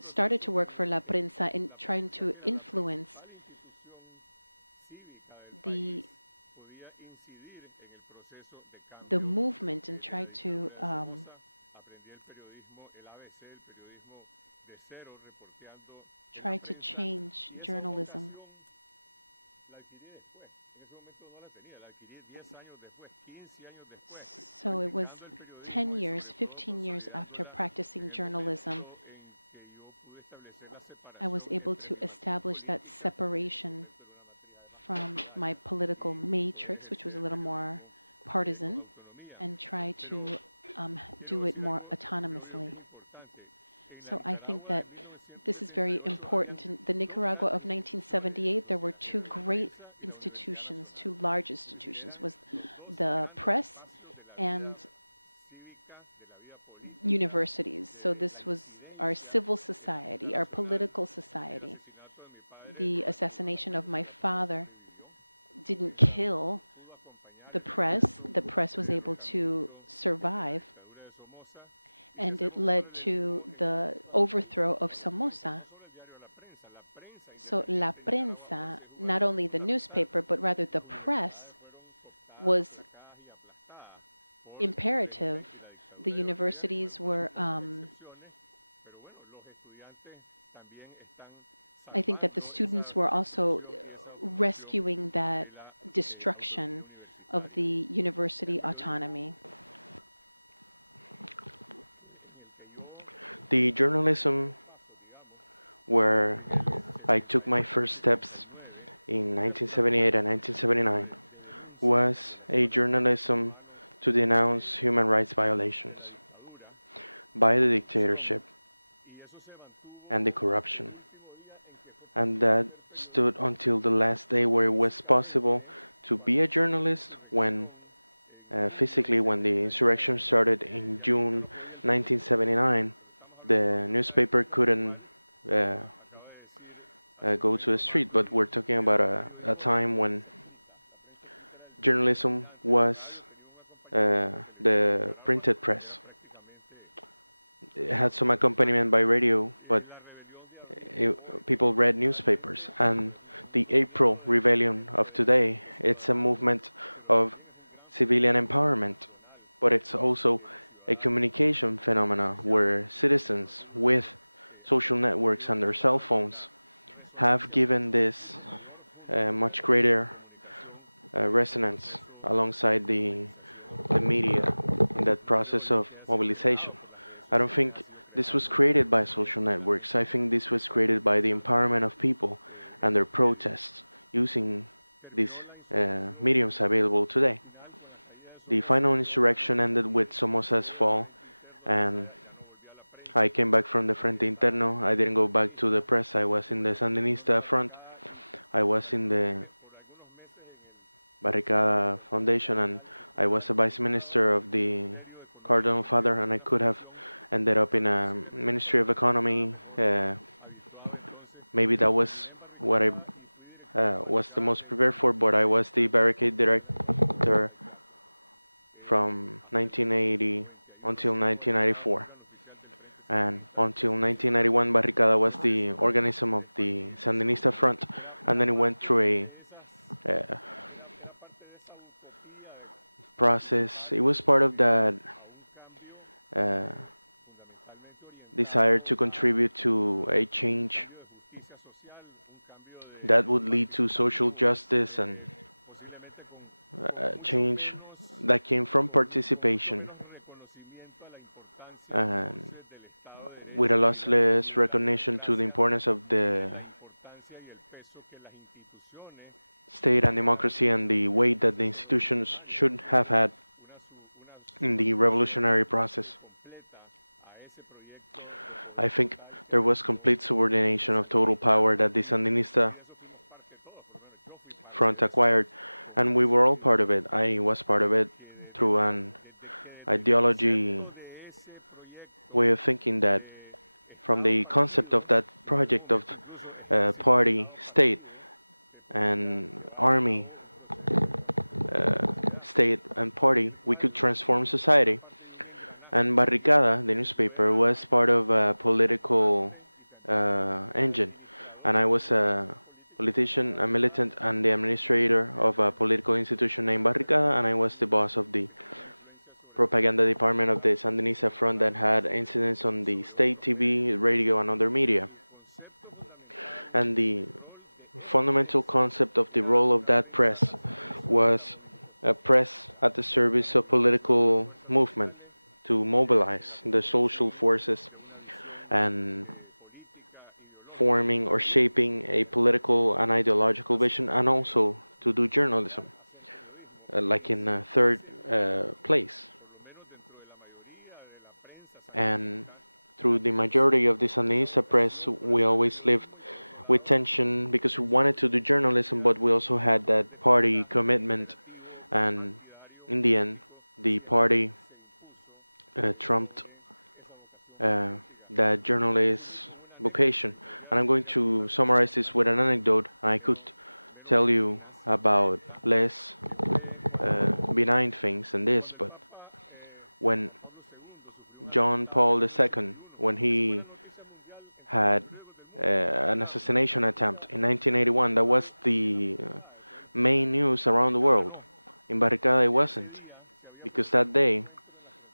started to work for La Prensa in trying to influence the movement and try to change journalism. So it was 10 years, 15 years after practicing journalism, I was able to establish that separation from my political matrix, which was a little more partisan, and try to do it more autonomously. So I think that this is very important. In the Nicaragua of 1978, there were two great institutions, two large institutions, was the press and universities. So this was our civil society, our political society. The assassination of my father didn't kill the press. The press was able to survive, and it led to the overthrow of Somoza. So La Prensa, not only the newspaper, but rather the press, was imperative. The universities were, I think that the students were also rescuing that destruction of the university autonomy. The journalism where I took my first steps in 1978 and 1979 was a journalism to denounce human rights violations by the dictatorship and the corruption. And that stood until the last day where it was possible to be a journalist when physically when the insurrection started in June 1979. The newspaper couldn't go to the street, but we're talking about a time when journalism was the printed press. It had some accompaniment by radio, but people read newspapers. And the April rebellion of today, it's a movement of civilian empowerment, but it's also a communication phenomena where citizens with social networks and their cell phones have given this much greater resonance alongside the media in that process of mobilization. I don't think this was created by social networks. I think this was created by the empowerment of people and their protests using these mediums available today. the final insurrection ended with Somoza's fall, and I came back from the Frente Interno. I didn't go back to the press. I was in the Sandinista front. I was in the Barricada Foundation, and I was a vice minister of the Cardinal Father, and I could have ended up in a Ministry of Economy. Maybe that was what I was the most prepared for, but I was the barricade director from 1980 until 1994. And until 1991, Barricada was the organism of the Sandinista front, and then it went through a process. It was part of that uh, desire to contribute to a change that would lead to social justice and change that came from participation and with a lossless recognition to the importance of the state and democracy and the weight that the institutions should have had in the revolutionary process. I think there was complete subordination of total power that the Sandinista front acquired, and we were all part of it. I was part of it through an ideology way of thinking that from the concept of that project of party, state, and army, state and party, we could transform society. And Barricada, the newspaper, was part of a political engine, and I was a politician, a militant, and the administrator of a political institution named Barricada, and I was the boss of the propaganda department of the Sandinista front that had incidents on the state TV, radio, and other media. And the fundamental concept of the role of that press was a press at the service of political movement to mobilize the social forces and forming or shaping a political and ideological vision, and also to do journalism, like in third place. And through the majority of the Sandinista press, we always lived with tension because we wanted to do journalism, but we also had that party commitment, and in the end, the party trumped that journalist vocation. And I'm going to summarize this with an anecdote. I could tell you about less benign things than this, but when John Paul II, when he had an assassination attempt in 1981, that was the main news around the world. In Barricada it wasn't, because that day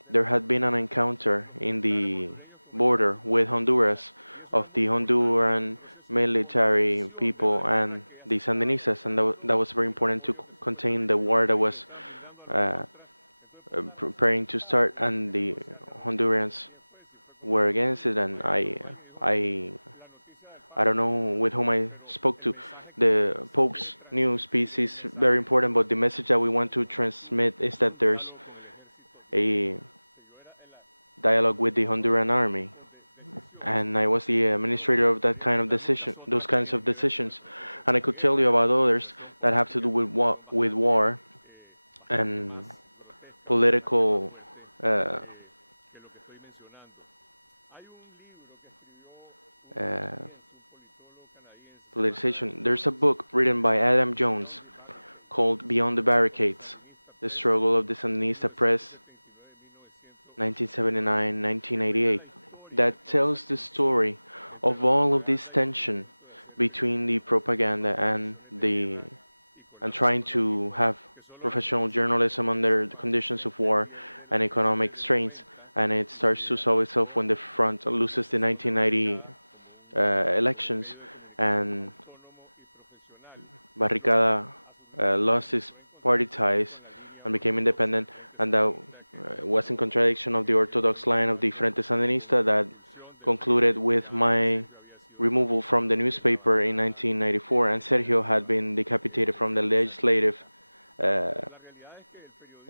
there had been an encounter in the border with Honduras of the Honduran military people and the Sandinistas, and that was very important to contain the war that was preparing to start, and the Hondurans were against it, and I don't know with whom I spoke to. The Pope's news piece is very important, but the message that we want to transmit is that there's a dialogue with the Honduran army, and I was the administrator of that kind of decision, those kinds of decisions, and I could tell you about others that have to do with war and political politicization. There's a book written by Adam Jones called Beyond the Barricades, The Struggle of the Sandinista Press, 1979-1988, that tells the story of all of this tension between the propaganda and trying to have professional journalism under the conditions of war and economic strains, and it starts to solve itself when the front loses the 1990 elections, and Barricada lost his party ties and became independent, and that was in contradiction of the orthodox line of the Frente Sandinista that concluded with my removal from the newspaper in 1994, and Sergio had been decapitated from the legislative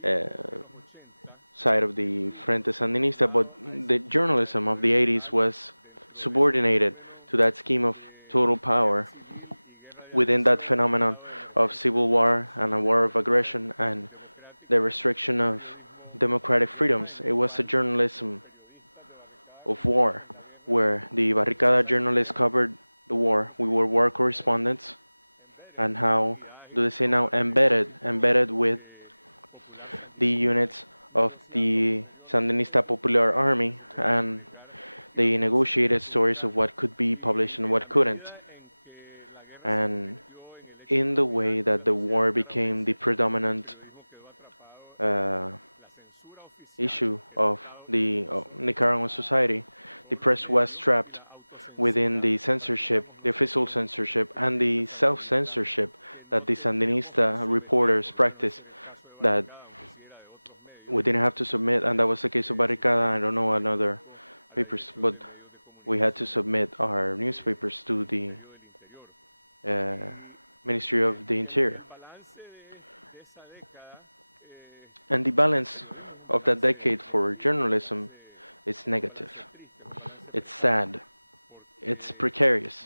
side of the Frente Sandinista, but the journalism of the 80s was subordinated to that scheme of total power within that phenomenon of civil war and a war of aggression and the restriction of democratic freedoms. It was a journalism of war where the Barricada journalists covered the war. We were war correspondents, and how do they say now, embedded with the units of the Sandinista Popular Army, and they negotiated stories of what could be published and what couldn't. And in the way that the war became the predominant uh, issue of the Nicaraguan society, the press was trapped within the censorship, the official censorship, and the self-censorship that the Sandinista reporters practiced, that we didn't have to submit, and that was the case of Barricada, I don't know, another papers, but we had to submit our newspapers to the uh, Ministry of the Interior. And the balance of that decade for journalism is negative. It's sad. It's precarious.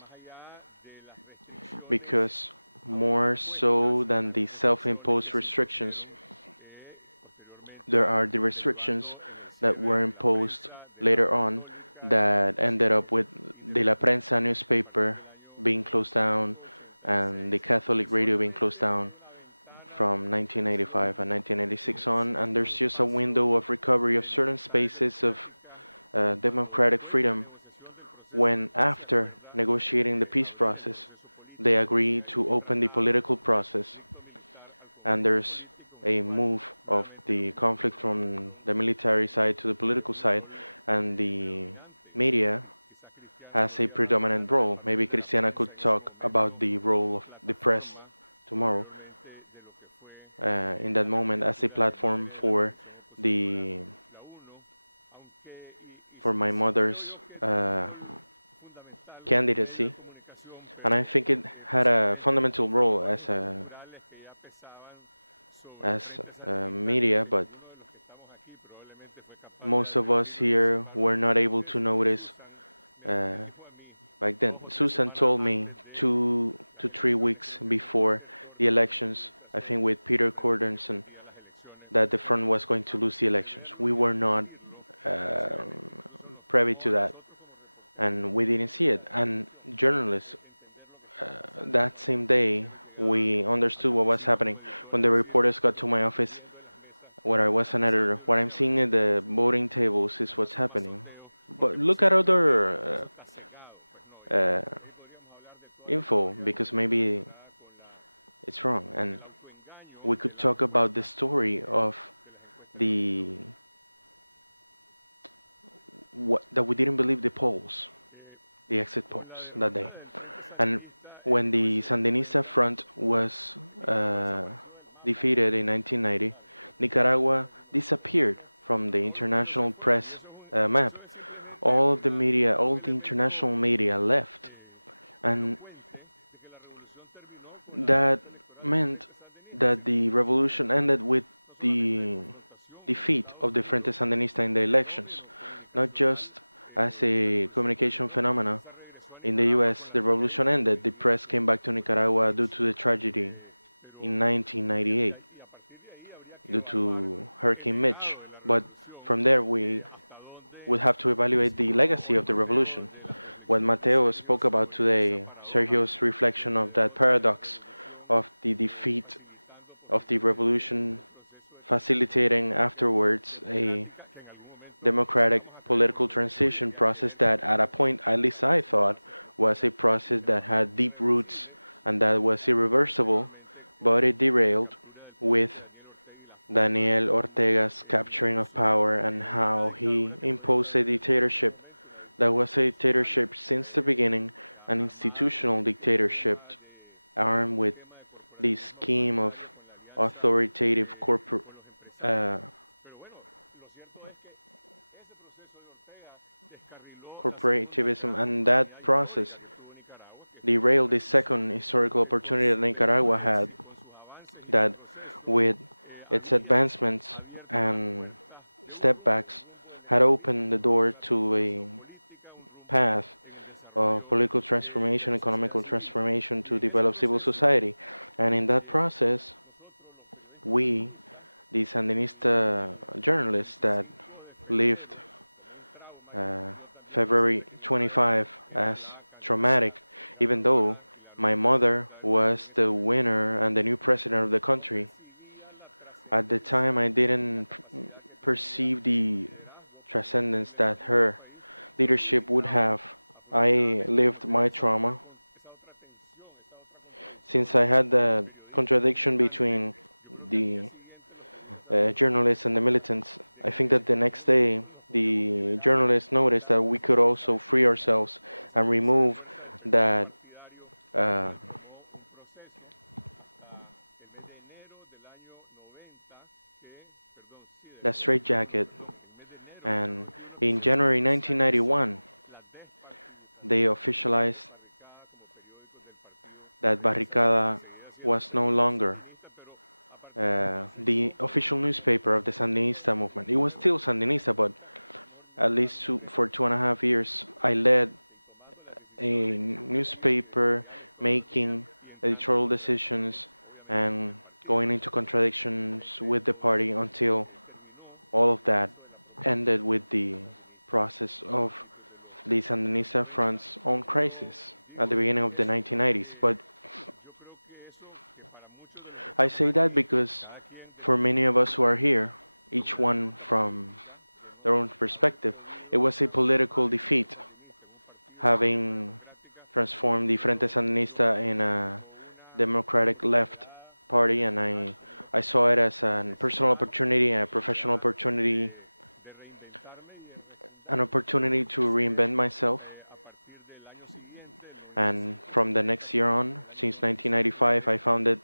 Because more so than the self-imposed restrictions, there are the restrictions that were imposed later on that ended up with De La Prensa newspaper being closed down and the Catholic radio being closed down from 1985 and 1986 on, and there's just a window of recovery of certain spaces of democratic freedom when, after negotiating the peace process, they agree to open the political process, and there's a move of the conflict from the military side to the political side, and the media has a predominant role. Maybe Cristiana could talk about the role of the press tomorrow, in that moment, as a platform for the for my mother's candidacy, and I think it had a fundamental role as media, but most of us here were not able to notice uh, back then. Susan told me 2 to 3 weeks before the elections, I think with Peter Cordenson, that the front was going to lose the elections. We were not uh, privy to that, and we didn't see it. And journalists, that same day, we understood what was happening. When the reporters got to my office, where I was an editor, what I'm seeing in the voting tables is what's happening. But look at other info, because maybe it's wrong. And we could talk about the story of the that we didn't believe the polls, the exit polls that day. And when the Sandinista front was defeated in 1990, Nicaragua disappeared from the international press map. All of the media, all the international media left. And that meant that the revolution ended with the defeat of the Frente Sandinista in the elections, not just as a communication phenomena. In the US, the revolution ended. The press came back to Nicaragua due to the tragedy in 1998, due to Hurricane Mitch. But from there, we would have to evaluate the legacy of the revolution. What Mateo spoke about today, Sergio's reflection of that paradox of the defeat of the revolution facilitating afterwards a democratic political transition process that at a point, at least I thought, was a process that had deep roots and that was irreversible, but it derailed with Daniel Ortega's capturing of power and how he imposed a dictatorship that was a dictatorship since the beginning, an institutional dictatorship armed with the scheme of authoritative corporativism, and that process derailed the second historical opportunity that Nicaragua had, that with its advancements and step backs had opened the door to a path of political transformation, economical transformation to develop civil society. And in that process, we, the Sandinista journalists that lived uh, February 25 as traumatic, even though my mother was the winner and the new president of the country. At the time, I didn't perceive the transcendence that her leadership would have. I lived my trauma since I had the contradiction between the journalists and the militants. I think that the next day, the journalists noticed that we could also free ourselves and remove that uh, that straitjacket. And in January 1991, they officialized that Barricada was no longer the official newspaper of the Sandinista movement. It was still Sandinista, but at least for 2.5 years, I led a newspaper making editorial decisions and going into contradictions with the party until all of that ended with the process of the Sandinista Front's own crisis at the beginning of the 1990s. But I say that because for many of us who are here, each one from their own perspective, it was a political defeat, having transformed the Frente Sandinista in a democratic left party, and I saw it as a personal opportunity, a professional opportunity, an opportunity to reinvent myself. And from the next year on, since 1995, I founded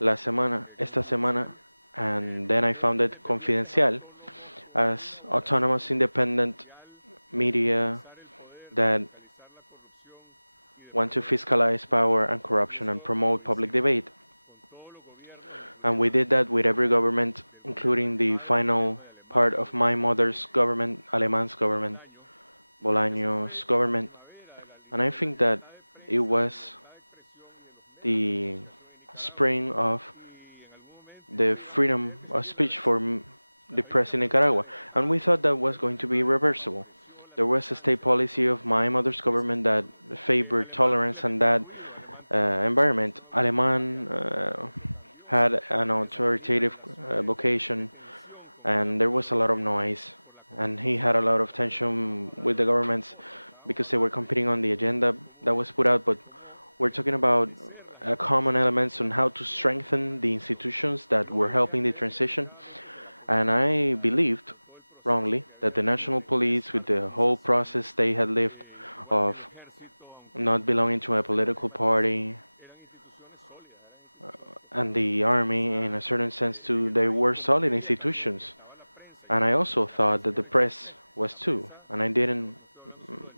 Esta Semana, and then I founded Confidencial as autonomous independent media that want to fiscalize power and corruption and promote public debate. And we did that with every government, including the final part of my mother's government, Aleman's government, Bolaño's government. And I think that it was the spring of the freedom of speech for the press in Nicaragua. And we thought that was going to be reversible. There was a state policy of my mother's government that favored tolerance and that environment. Aleman had an authoritative vocation, and there was a lot of noise. And he had a lot of tension with the governments because they were competing on the agenda that was put out. But we're talking about common elements on how to strengthen the institutions that were helping the transition. And I believed, wrongly, that the national police, with the whole process they had lived of not belonging to a political party, and the army, in a certain sense, too, they were solid institutions. And I also thought that the press was too. And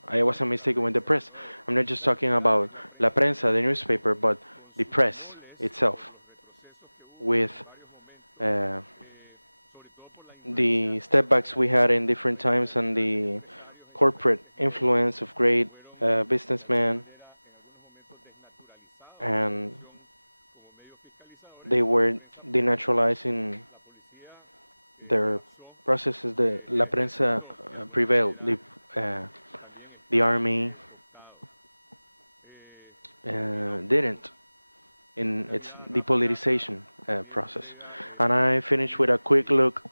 I wasn't mistaken with the press. I'm not just talking about La Prensa, the newspaper, but the press itself, with the stepbacks we had in different times and the corporate influence of great businessmen, and they were denaturalizing their processes. The La Prensa prevailed. The army didn't in its depoliticization process. And I finished with a quick look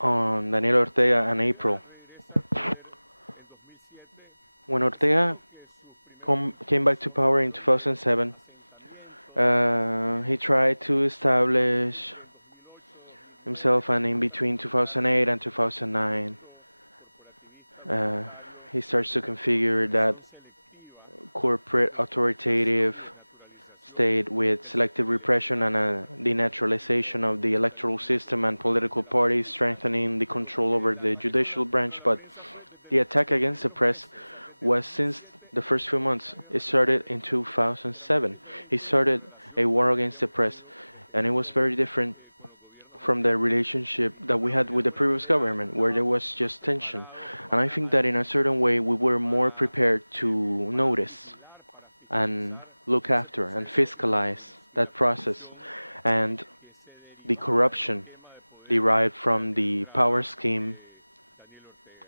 on Daniel Ortega and April. When Ortega came back to power in 2007, he tried to establish himself, and in between 2008 and 2009, he starts to configure that corporate authoritative state with selective repression and a denaturalization of the electoral system and political parties, strengthening the control over the judicial branch. But the attack against the press was since the first few months. It started in 2007. He started a war against the press, and it was very different from the relationship that we had with the previous government, where there was just tension. And I think that in a certain way we were more prepared to notice and look after and fiscalize that process and the corruption derived from the power scheme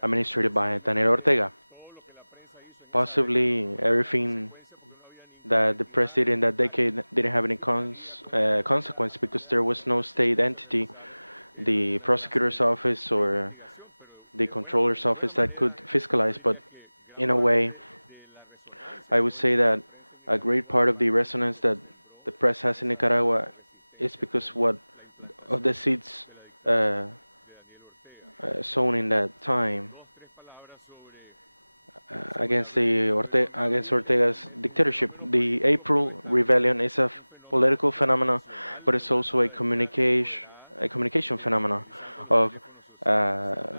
administered by Daniel Ortega. Possibly everything that the press did in that decade didn't have any consequence because there was no state entity, the prosecutor's office or the controller's office that could fiscalize. But in a way, I would say that a great part of the resonance that the press has in Nicaragua is because what of the seeds sown in that time against Ortega's dictatorship. The April Rebellion is a political phenomenon, but it's also a communication phenomenon of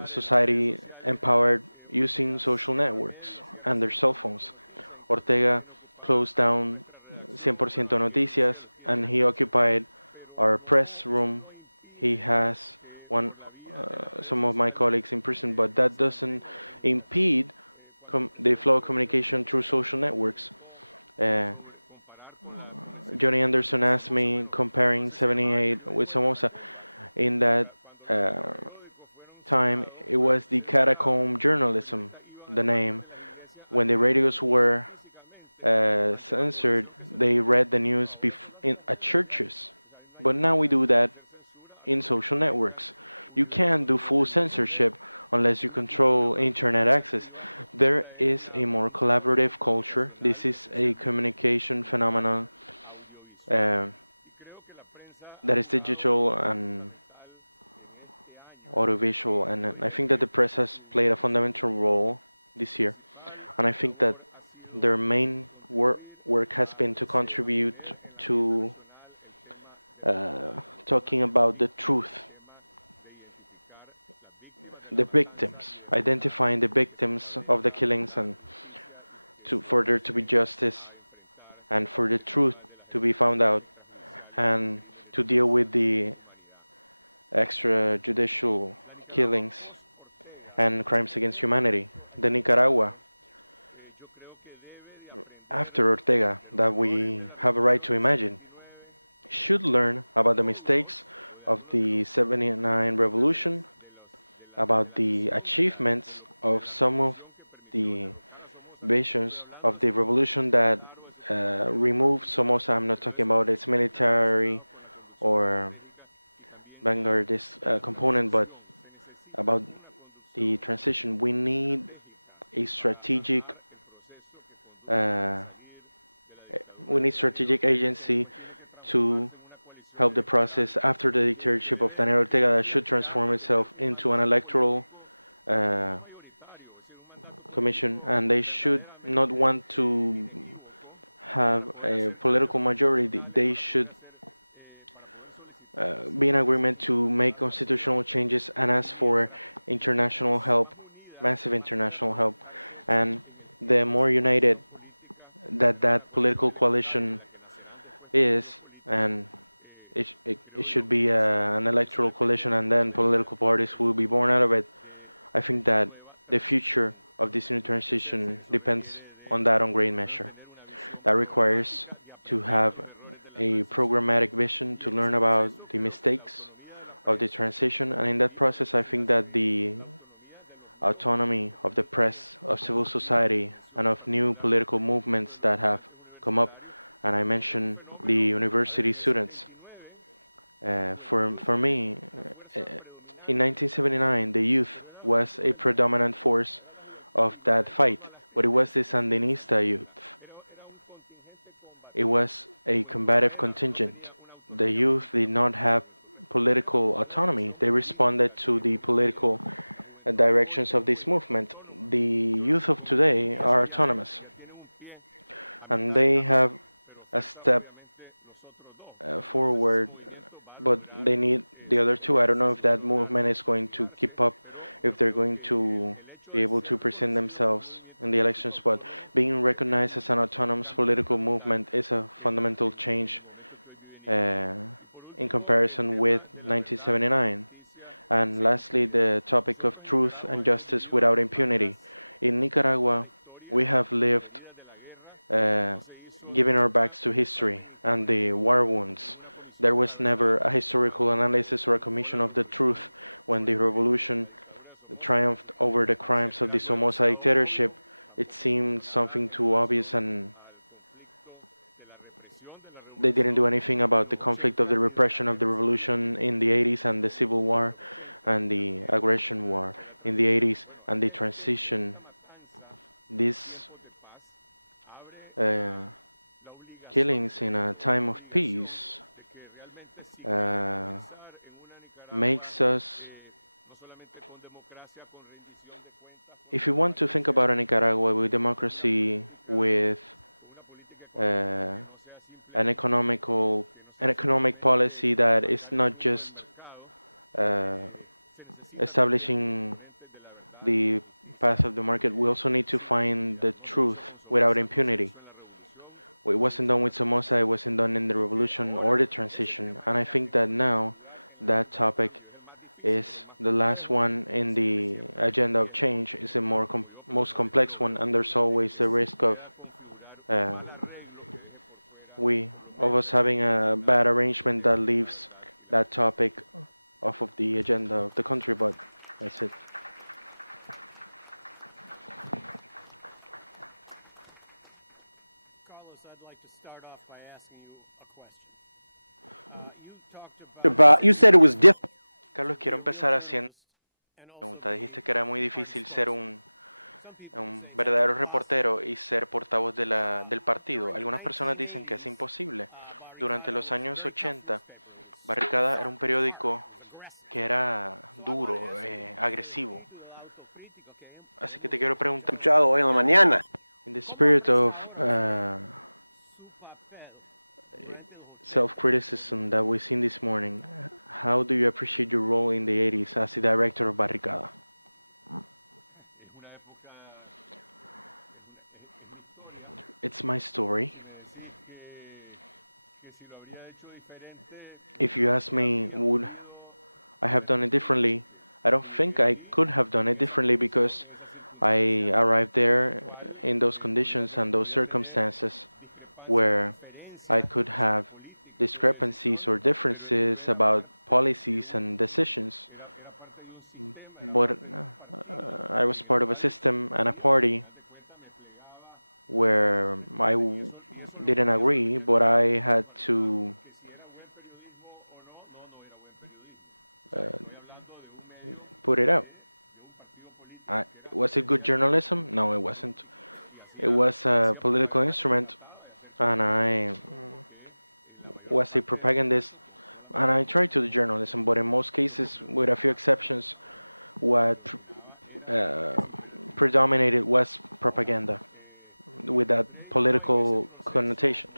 society empowered using social networks and their cell phones. Ortega closed down 100% Noticias, and he occupied our press room. He has some of my colleagues in prison, but that doesn't impede the flow of communication through social networks. Uh, Johnny Anderson asked me comparing 78 with Somoza. In that time, it was the catacomb journalism, the name. When the radios were censored, they read the news at churches. But now we do that in social networks. You can't do full censorship unless you control internet access. There is a more collaborative culture. This is a communication phenomenon that is digital and audiovisual, and I think that the press has played a fundamental role this year. And I think that their main work has been to contribute to talking about the truth, the victims, identifying the victims of the killings, and for there to be justice and for the truth to be found out, and to deal with the extrajudicial killings and crimes against humanity. The Nicaragua after Ortega that we have a right to imagine should learn about the mistakes of the 79 revolution, about the achievements of some of the visions of the revolution that removed Somoza. I'm not talking about its military or vanguardist component, but about the transition. We need a strategic agency to help the process after the dictatorship of Daniel Ortega that should transform itself into an electoral commission, and they should not want to have a political majority. They should be in agreement to make constitutional changes and ask for international help, massive international help. And the more united that political coalition is, and it should be an electoral coalition, and then political parties will be born out of it. I think that the future of this new transition depends on that on great measure. That requires to have a programmatic vision to learn about the mistakes of the transition, and in that process I think that the autonomy of the press, of civil society, and of new political movements that have come up, and I mentioned the university students. For me, in 1979, the youth was a predominant force of that fight, but it was the Sandinista youth. It was a combative contingent. The youth did not have political autonomy. They responded to the political directions of this movement. The youth of today are autonomous, and they have a step forward, but they need the other two. I don't know if that movement is going to keep up, if they're going to be able to present themselves in the elections, but being recognized as an autonomous political movement is a fundamental change in comparison with 1979. And lastly, the topic of truth and justice without impunity. In Nicaragua, we have lived uh, giving our backs to history and the war wounds. There was never a historical analysis or a commission of the truth when the revolution triumphed over the crimes of the Somoza dictatorship. It seemed something too obvious, and they didn't do anything about the conflict of the repression of the revolution in the 80s and the civil war and the aggression war in the 80s and the transition. These uh, killings in a time of peace uh, makes us, if you want to think about a Nicaragua with democracy, with uh, an economic policy that is not just uh, establishing the path of the market, we also need to find the truth without impunity. It wasn't done with Somoza, it wasn't done in the revolution or the transition, and I think that now that topic is the last one in the agenda of change, is the most complex one, and there's always the risk of uh, of us having a bad arrangement that leaves that topic off of the agenda of the country. But that's it. Carlos, I'd like to start off by asking you a question. You talked about, you said it was difficult. Carlos, quiero empezar haciendo una pregunta. Dijiste que era muy difícil ser un verdadero reportero y ser portavoz del partido. Algunas personas dicen que es imposible. Durante los años 80, Barricada era un periódico que era duro, agresivo. Así que te quiero preguntar, Escuchado hoy en la mañana. in the spirit of self-criticism that we've seen this morning, how do you appreciate your role in the 80s as the director of Barricada? It's my story. If you ask me, would I have done it differently? I don't think I could have done it differently because I arrived there in those conditions and those circumstances where I could have discrepancies or differences about policies and decisions. But I was part of a system and a party where didn't agree, but I had to uh, put it out. Was it good journalism? No, it wasn't. It was a political instrument, and I was a propagandist, and I tried to do journalism, but in most cases, with a few exceptions, what predominated was propaganda with that political connotation.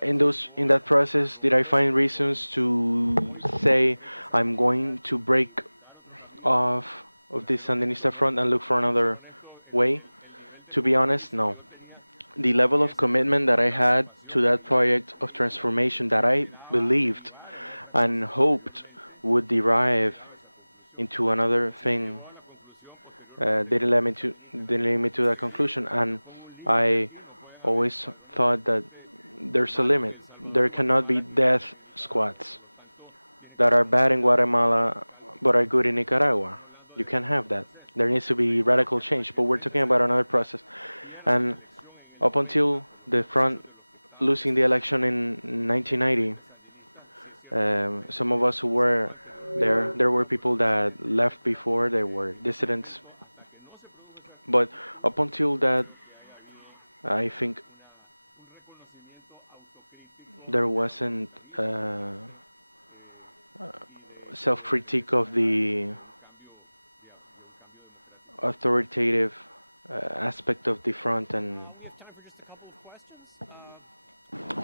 In that process, did I find reasons to say I'm going to break off of this Sandinista front and look for another way? To be honest, no. The level of commitment that I had to that project of transformation that I believed and hoped would derive into another thing didn't lead me to that conclusion, and I always thought that there's a limit. There cannot be death squads that are bad in Guatemala but are good in Nicaragua. You can't have that. There needs to be radical change, but we're talking about another process. And up until the front losing the election in 1990, some of us who were there were people that left before, they were dissidents. But up until that, I think there wasn't self-critique of the authoritative aspect of the front, and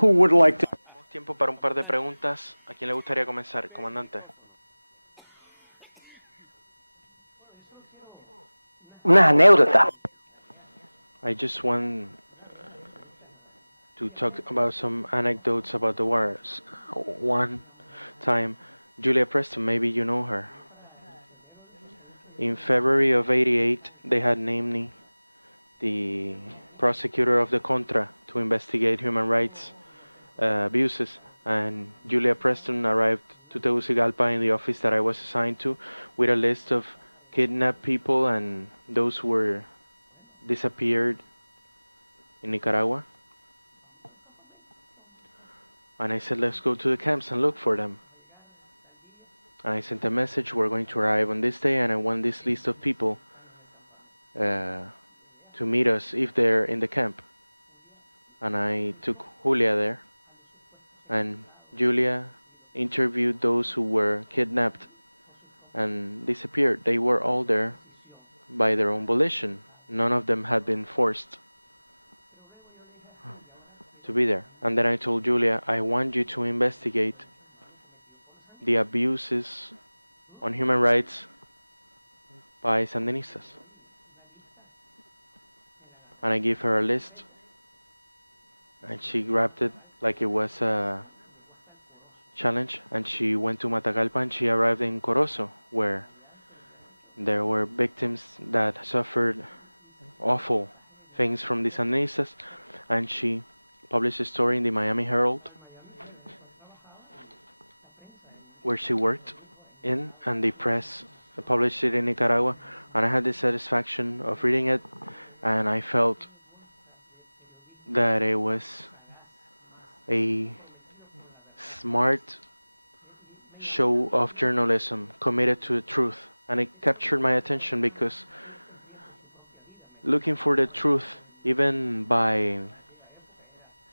Who would like to? tenemos tiempo para un par de preguntas. ¿A quién le gustaría comenzar, comandante? Una anécdota. I just want to talk about some anecdotes about the war. One time, Julia Preston, maybe you know her. In February of '88, they had named me the prosecutor of the Contra to investigate human rights abuses, and Julia Preston arrived to Tegucigalpa in the office that I was assigned to with a list of kidnapped people and those who were disappeared in Nicaragua. And I said, let's go to the camps and look for them. And I sent a message, we're going to arrive on this day, and I want this list of people to meet us if they're in the camp. And I took Julia there, and Julia interviewed those who were kidnapped and disappeared. They were all there by their own volition. None of them had been forced to be there. And then I told Julia, I want you to investigate the abuses on human rights by Sandinistas. And I gave her a list, and she grabbed it like it was a challenge, and she went to Matagalpa, and she arrived in Corozo, where there were victims that suffered awful things from the Sandinistas, and she published a story in the Miami Herald where she worked in, and the press published it in Nicaragua, and I had the satisfaction of reading it, and I felt that it was a smart show of journalism committed to the truth, and it captured my attention because looking for the truth, even by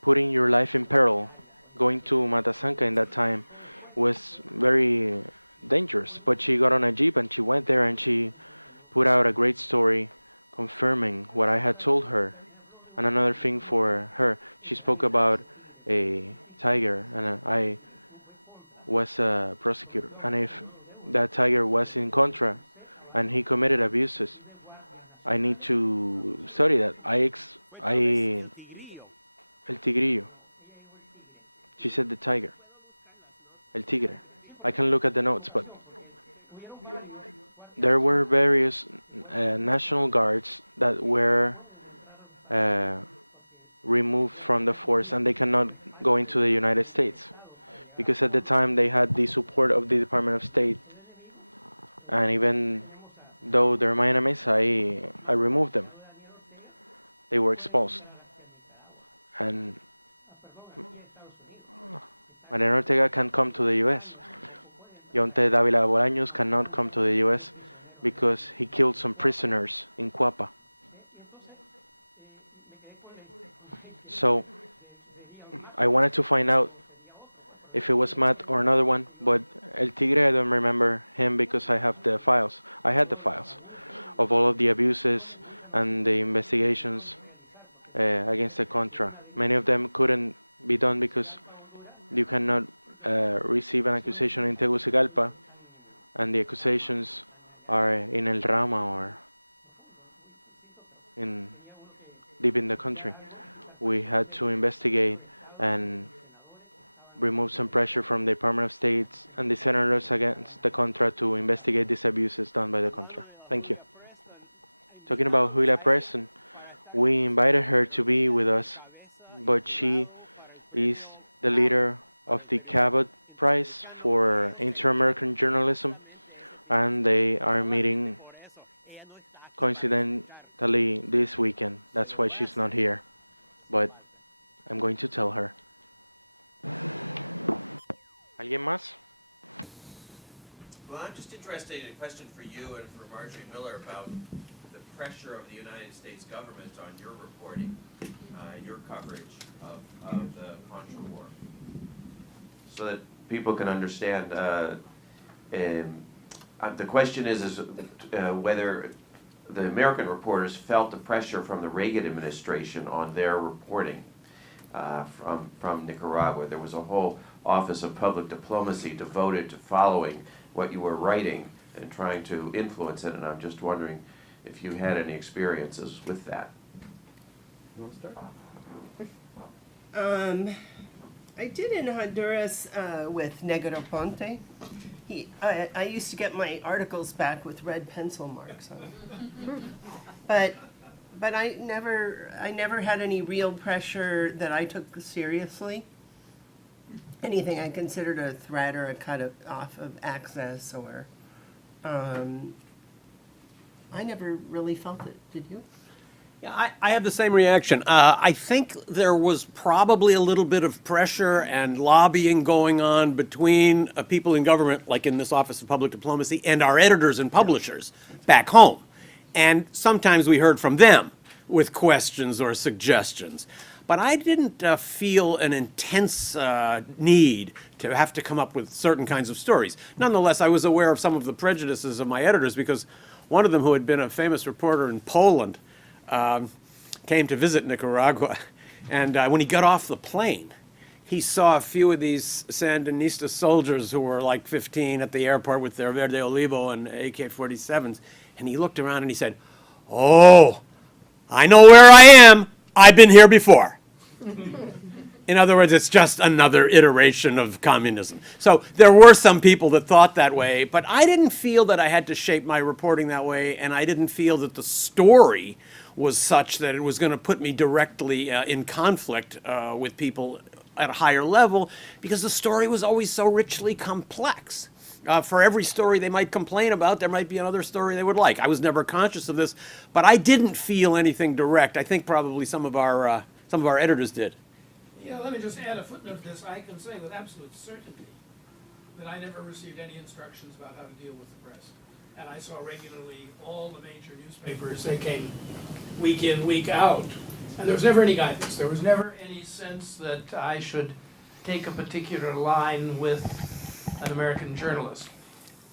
putting your life in peril, going to Matasanca in that time was very dangerous, but she got on a jeep and she went there and she put out a great story confirming what I had told her. And another thing for her, she spoke about a tiger, and I was a prosecutor, and if that tiger was in Contra and he committed abuses, I need to study that. El tigrillo. She said the tiger. El tigre. I can look at the notes, but there were various National Guards that were removed from the force, and they cannot go into the United States because at the time they had the support of the Department of State, and even though they're my enemies, I removed them. They were expulsed, and Mariano Ortega can come to the U.S. Yonte Davila Bolaños cannot come to the U.S. because he killed some prisoners in Cuapa. So I wanted to find out if it was Matt or another one, but El Tigre, I don't remember him because I have the files. I had the files of all of the abuses and the investigations against the Contra. Many of them couldn't be done because you cannot receive an accusation in Tegucigalpa, and the accusations are in El Rama or deep in the country. We had to investigate and remove some pressure from the Department of State and the senators against the Contra to investigate these abuses done by the Contra. Thank you. Talking about Julia Preston, we invited her to be with us, but she is the leader of the Cabot Prize for Inter-American Journalism, and they are meeting coincidentally this weekend. That's why she's not here, but I'm going to tell her. ¿Alguien más? Well, I'm just interested in a question for you and for Marjorie Miller about the pressure of the United States government on your reporting, your coverage of the Contra War. So that people can understand, the question is whether the American reporters felt the pressure from the Reagan administration on their reporting from Nicaragua. There was a whole Office of Public Diplomacy devoted to following what you were writing and trying to influence it, and I'm just wondering if you had any experiences with that. You want to start? I did in Honduras with Negro Ponte. I used to get my articles back with red pencil marks on them. But I never had any real pressure that I took seriously. Anything I considered a threat or a cut off of access or, I never really felt it. Did you? Yeah, I have the same reaction. I think there was probably a little bit of pressure and lobbying going on between people in government, like in this Office of Public Diplomacy, and our editors and publishers back home. And sometimes we heard from them with questions or suggestions. But I didn't feel an intense need to have to come up with certain kinds of stories. Nonetheless, I was aware of some of the prejudices of my editors because one of them, who had been a famous reporter in Poland, came to visit Nicaragua, and when he got off the plane, he saw a few of these Sandinista soldiers who were like 15 at the airport with their Verde Olivo and AK-47s, and he looked around and he said, "Oh, I know where I am. I've been here before." In other words, it's just another iteration of communism. So there were some people that thought that way, but I didn't feel that I had to shape my reporting that way, and I didn't feel that the story was such that it was going to put me directly in conflict with people at a higher level, because the story was always so richly complex. For every story they might complain about, there might be another story they would like. I was never conscious of this, but I didn't feel anything direct. I think probably some of our editors did. Yeah, let me just add a footnote to this. I can say with absolute certainty that I never received any instructions about how to deal with the press. And I saw regularly all the major newspapers. They came week in, week out. And there was never any guidance. There was never any sense that I should take a particular line with an American journalist.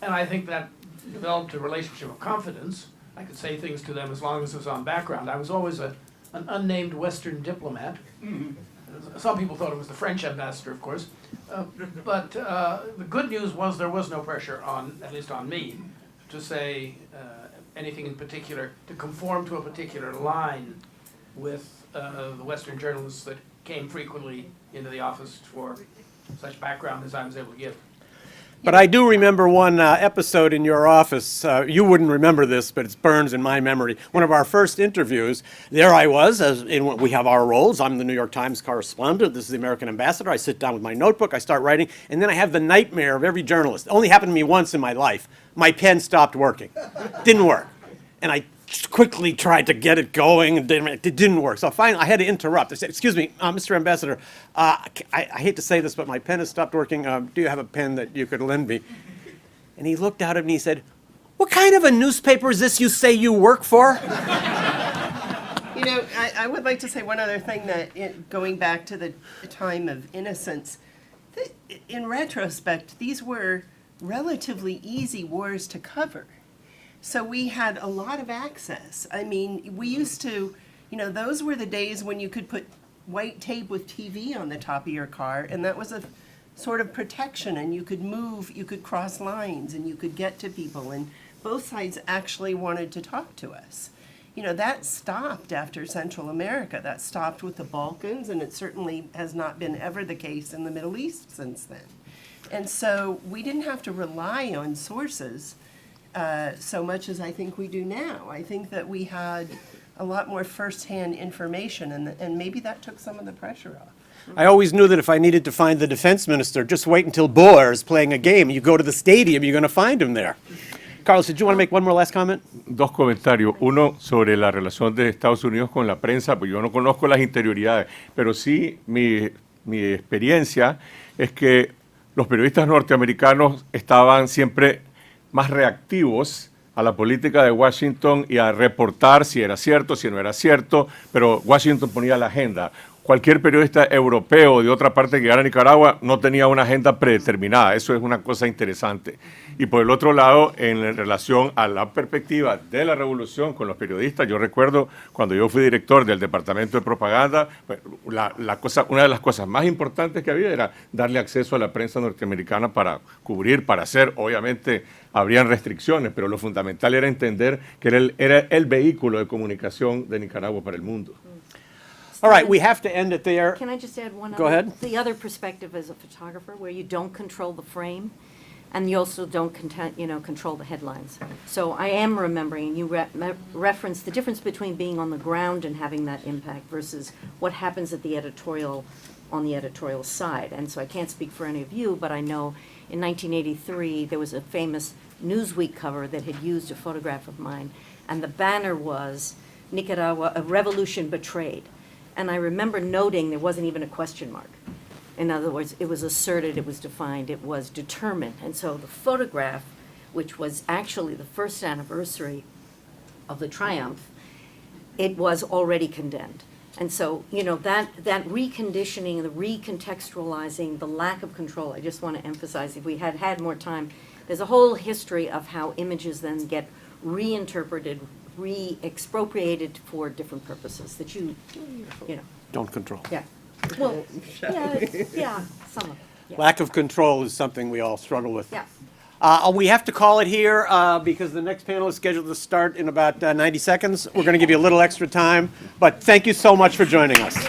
And I think that developed a relationship of confidence. I could say things to them as long as it was on background. I was always an unnamed Western diplomat. Some people thought it was the French ambassador, of course. But the good news was there was no pressure on, at least on me, to say anything in particular, to conform to a particular line with the Western journalists that came frequently into the office for such background as I was able to give. But I do remember one episode in your office. You wouldn't remember this, but it burns in my memory. One of our first interviews, there I was, we have our roles. I'm the New York Times correspondent. This is the American ambassador. I sit down with my notebook, I start writing, and then I have the nightmare of every journalist. It only happened to me once in my life. My pen stopped working. Didn't work. And I quickly tried to get it going, and it didn't work. So finally, I had to interrupt. I said, "Excuse me, Mr. Ambassador, I hate to say this, but my pen has stopped working. Do you have a pen that you could lend me?" And he looked out at me and he said, "What kind of a newspaper is this you say you work for?" You know, I would like to say one other thing, that going back to the time of innocence, that in retrospect, these were relatively easy wars to cover. So we had a lot of access. I mean, we used to, those were the days when you could put white tape with TV on the top of your car, and that was a sort of protection, and you could move, you could cross lines, and you could get to people, and both sides actually wanted to talk to us. That stopped after Central America. That stopped with the Balkans, and it certainly has not been ever the case in the Middle East since then. And so we didn't have to rely on sources so much as I think we do now. I think that we had a lot more first-hand information, and maybe that took some of the pressure off. I always knew that if I needed to find the defense minister, just wait until Boer is playing a game. You go to the stadium, you're going to find him there. Carlos, did you want to make one more last comment? Dos comentarios. Uno sobre la relación de Estados Unidos con la prensa, pues yo no conozco las interioridades, pero sí mi experiencia es que los periodistas norteamericanos estaban siempre más reactivos a la política de Washington y a reportar si era cierto, si no era cierto, pero Washington ponía la agenda. Cualquier periodista europeo de otra parte que llegara a Nicaragua no tenía una agenda predeterminada. Eso es una cosa interesante. Y por el otro lado, en relación a la perspectiva de la revolución con los periodistas, yo recuerdo cuando yo fui director del Departamento de Propaganda, una de las cosas más importantes que había era darle acceso a la prensa norteamericana para cubrir, para hacer. Obviamente habrían restricciones, pero lo fundamental era entender que era el vehículo de comunicación de Nicaragua para el mundo. All right, we have to end it there. Can I just add one other? Go ahead. The other perspective as a photographer, where you don't control the frame, and you also don't control the headlines. So I am remembering, you referenced the difference between being on the ground and having that impact versus what happens at the editorial, on the editorial side. And so I can't speak for any of you, but I know in 1983, there was a famous Newsweek cover that had used a photograph of mine, and the banner was Nicaragua, a revolution betrayed. And I remember noting there wasn't even a question mark. In other words, it was asserted, it was defined, it was determined. And so the photograph, which was actually the first anniversary of the triumph, it was already condemned. And so, that reconditioning, the recontextualizing, the lack of control, I just want to emphasize, if we had had more time, there's a whole history of how images then get reinterpreted, re-expropriated for different purposes that you know, Don't control. yeah. Well, yeah, some of it, yeah. Lack of control is something we all struggle with. Yeah. We have to call it here because the next panel is scheduled to start in about 90 seconds. We're going to give you a little extra time, but thank you so much for joining us.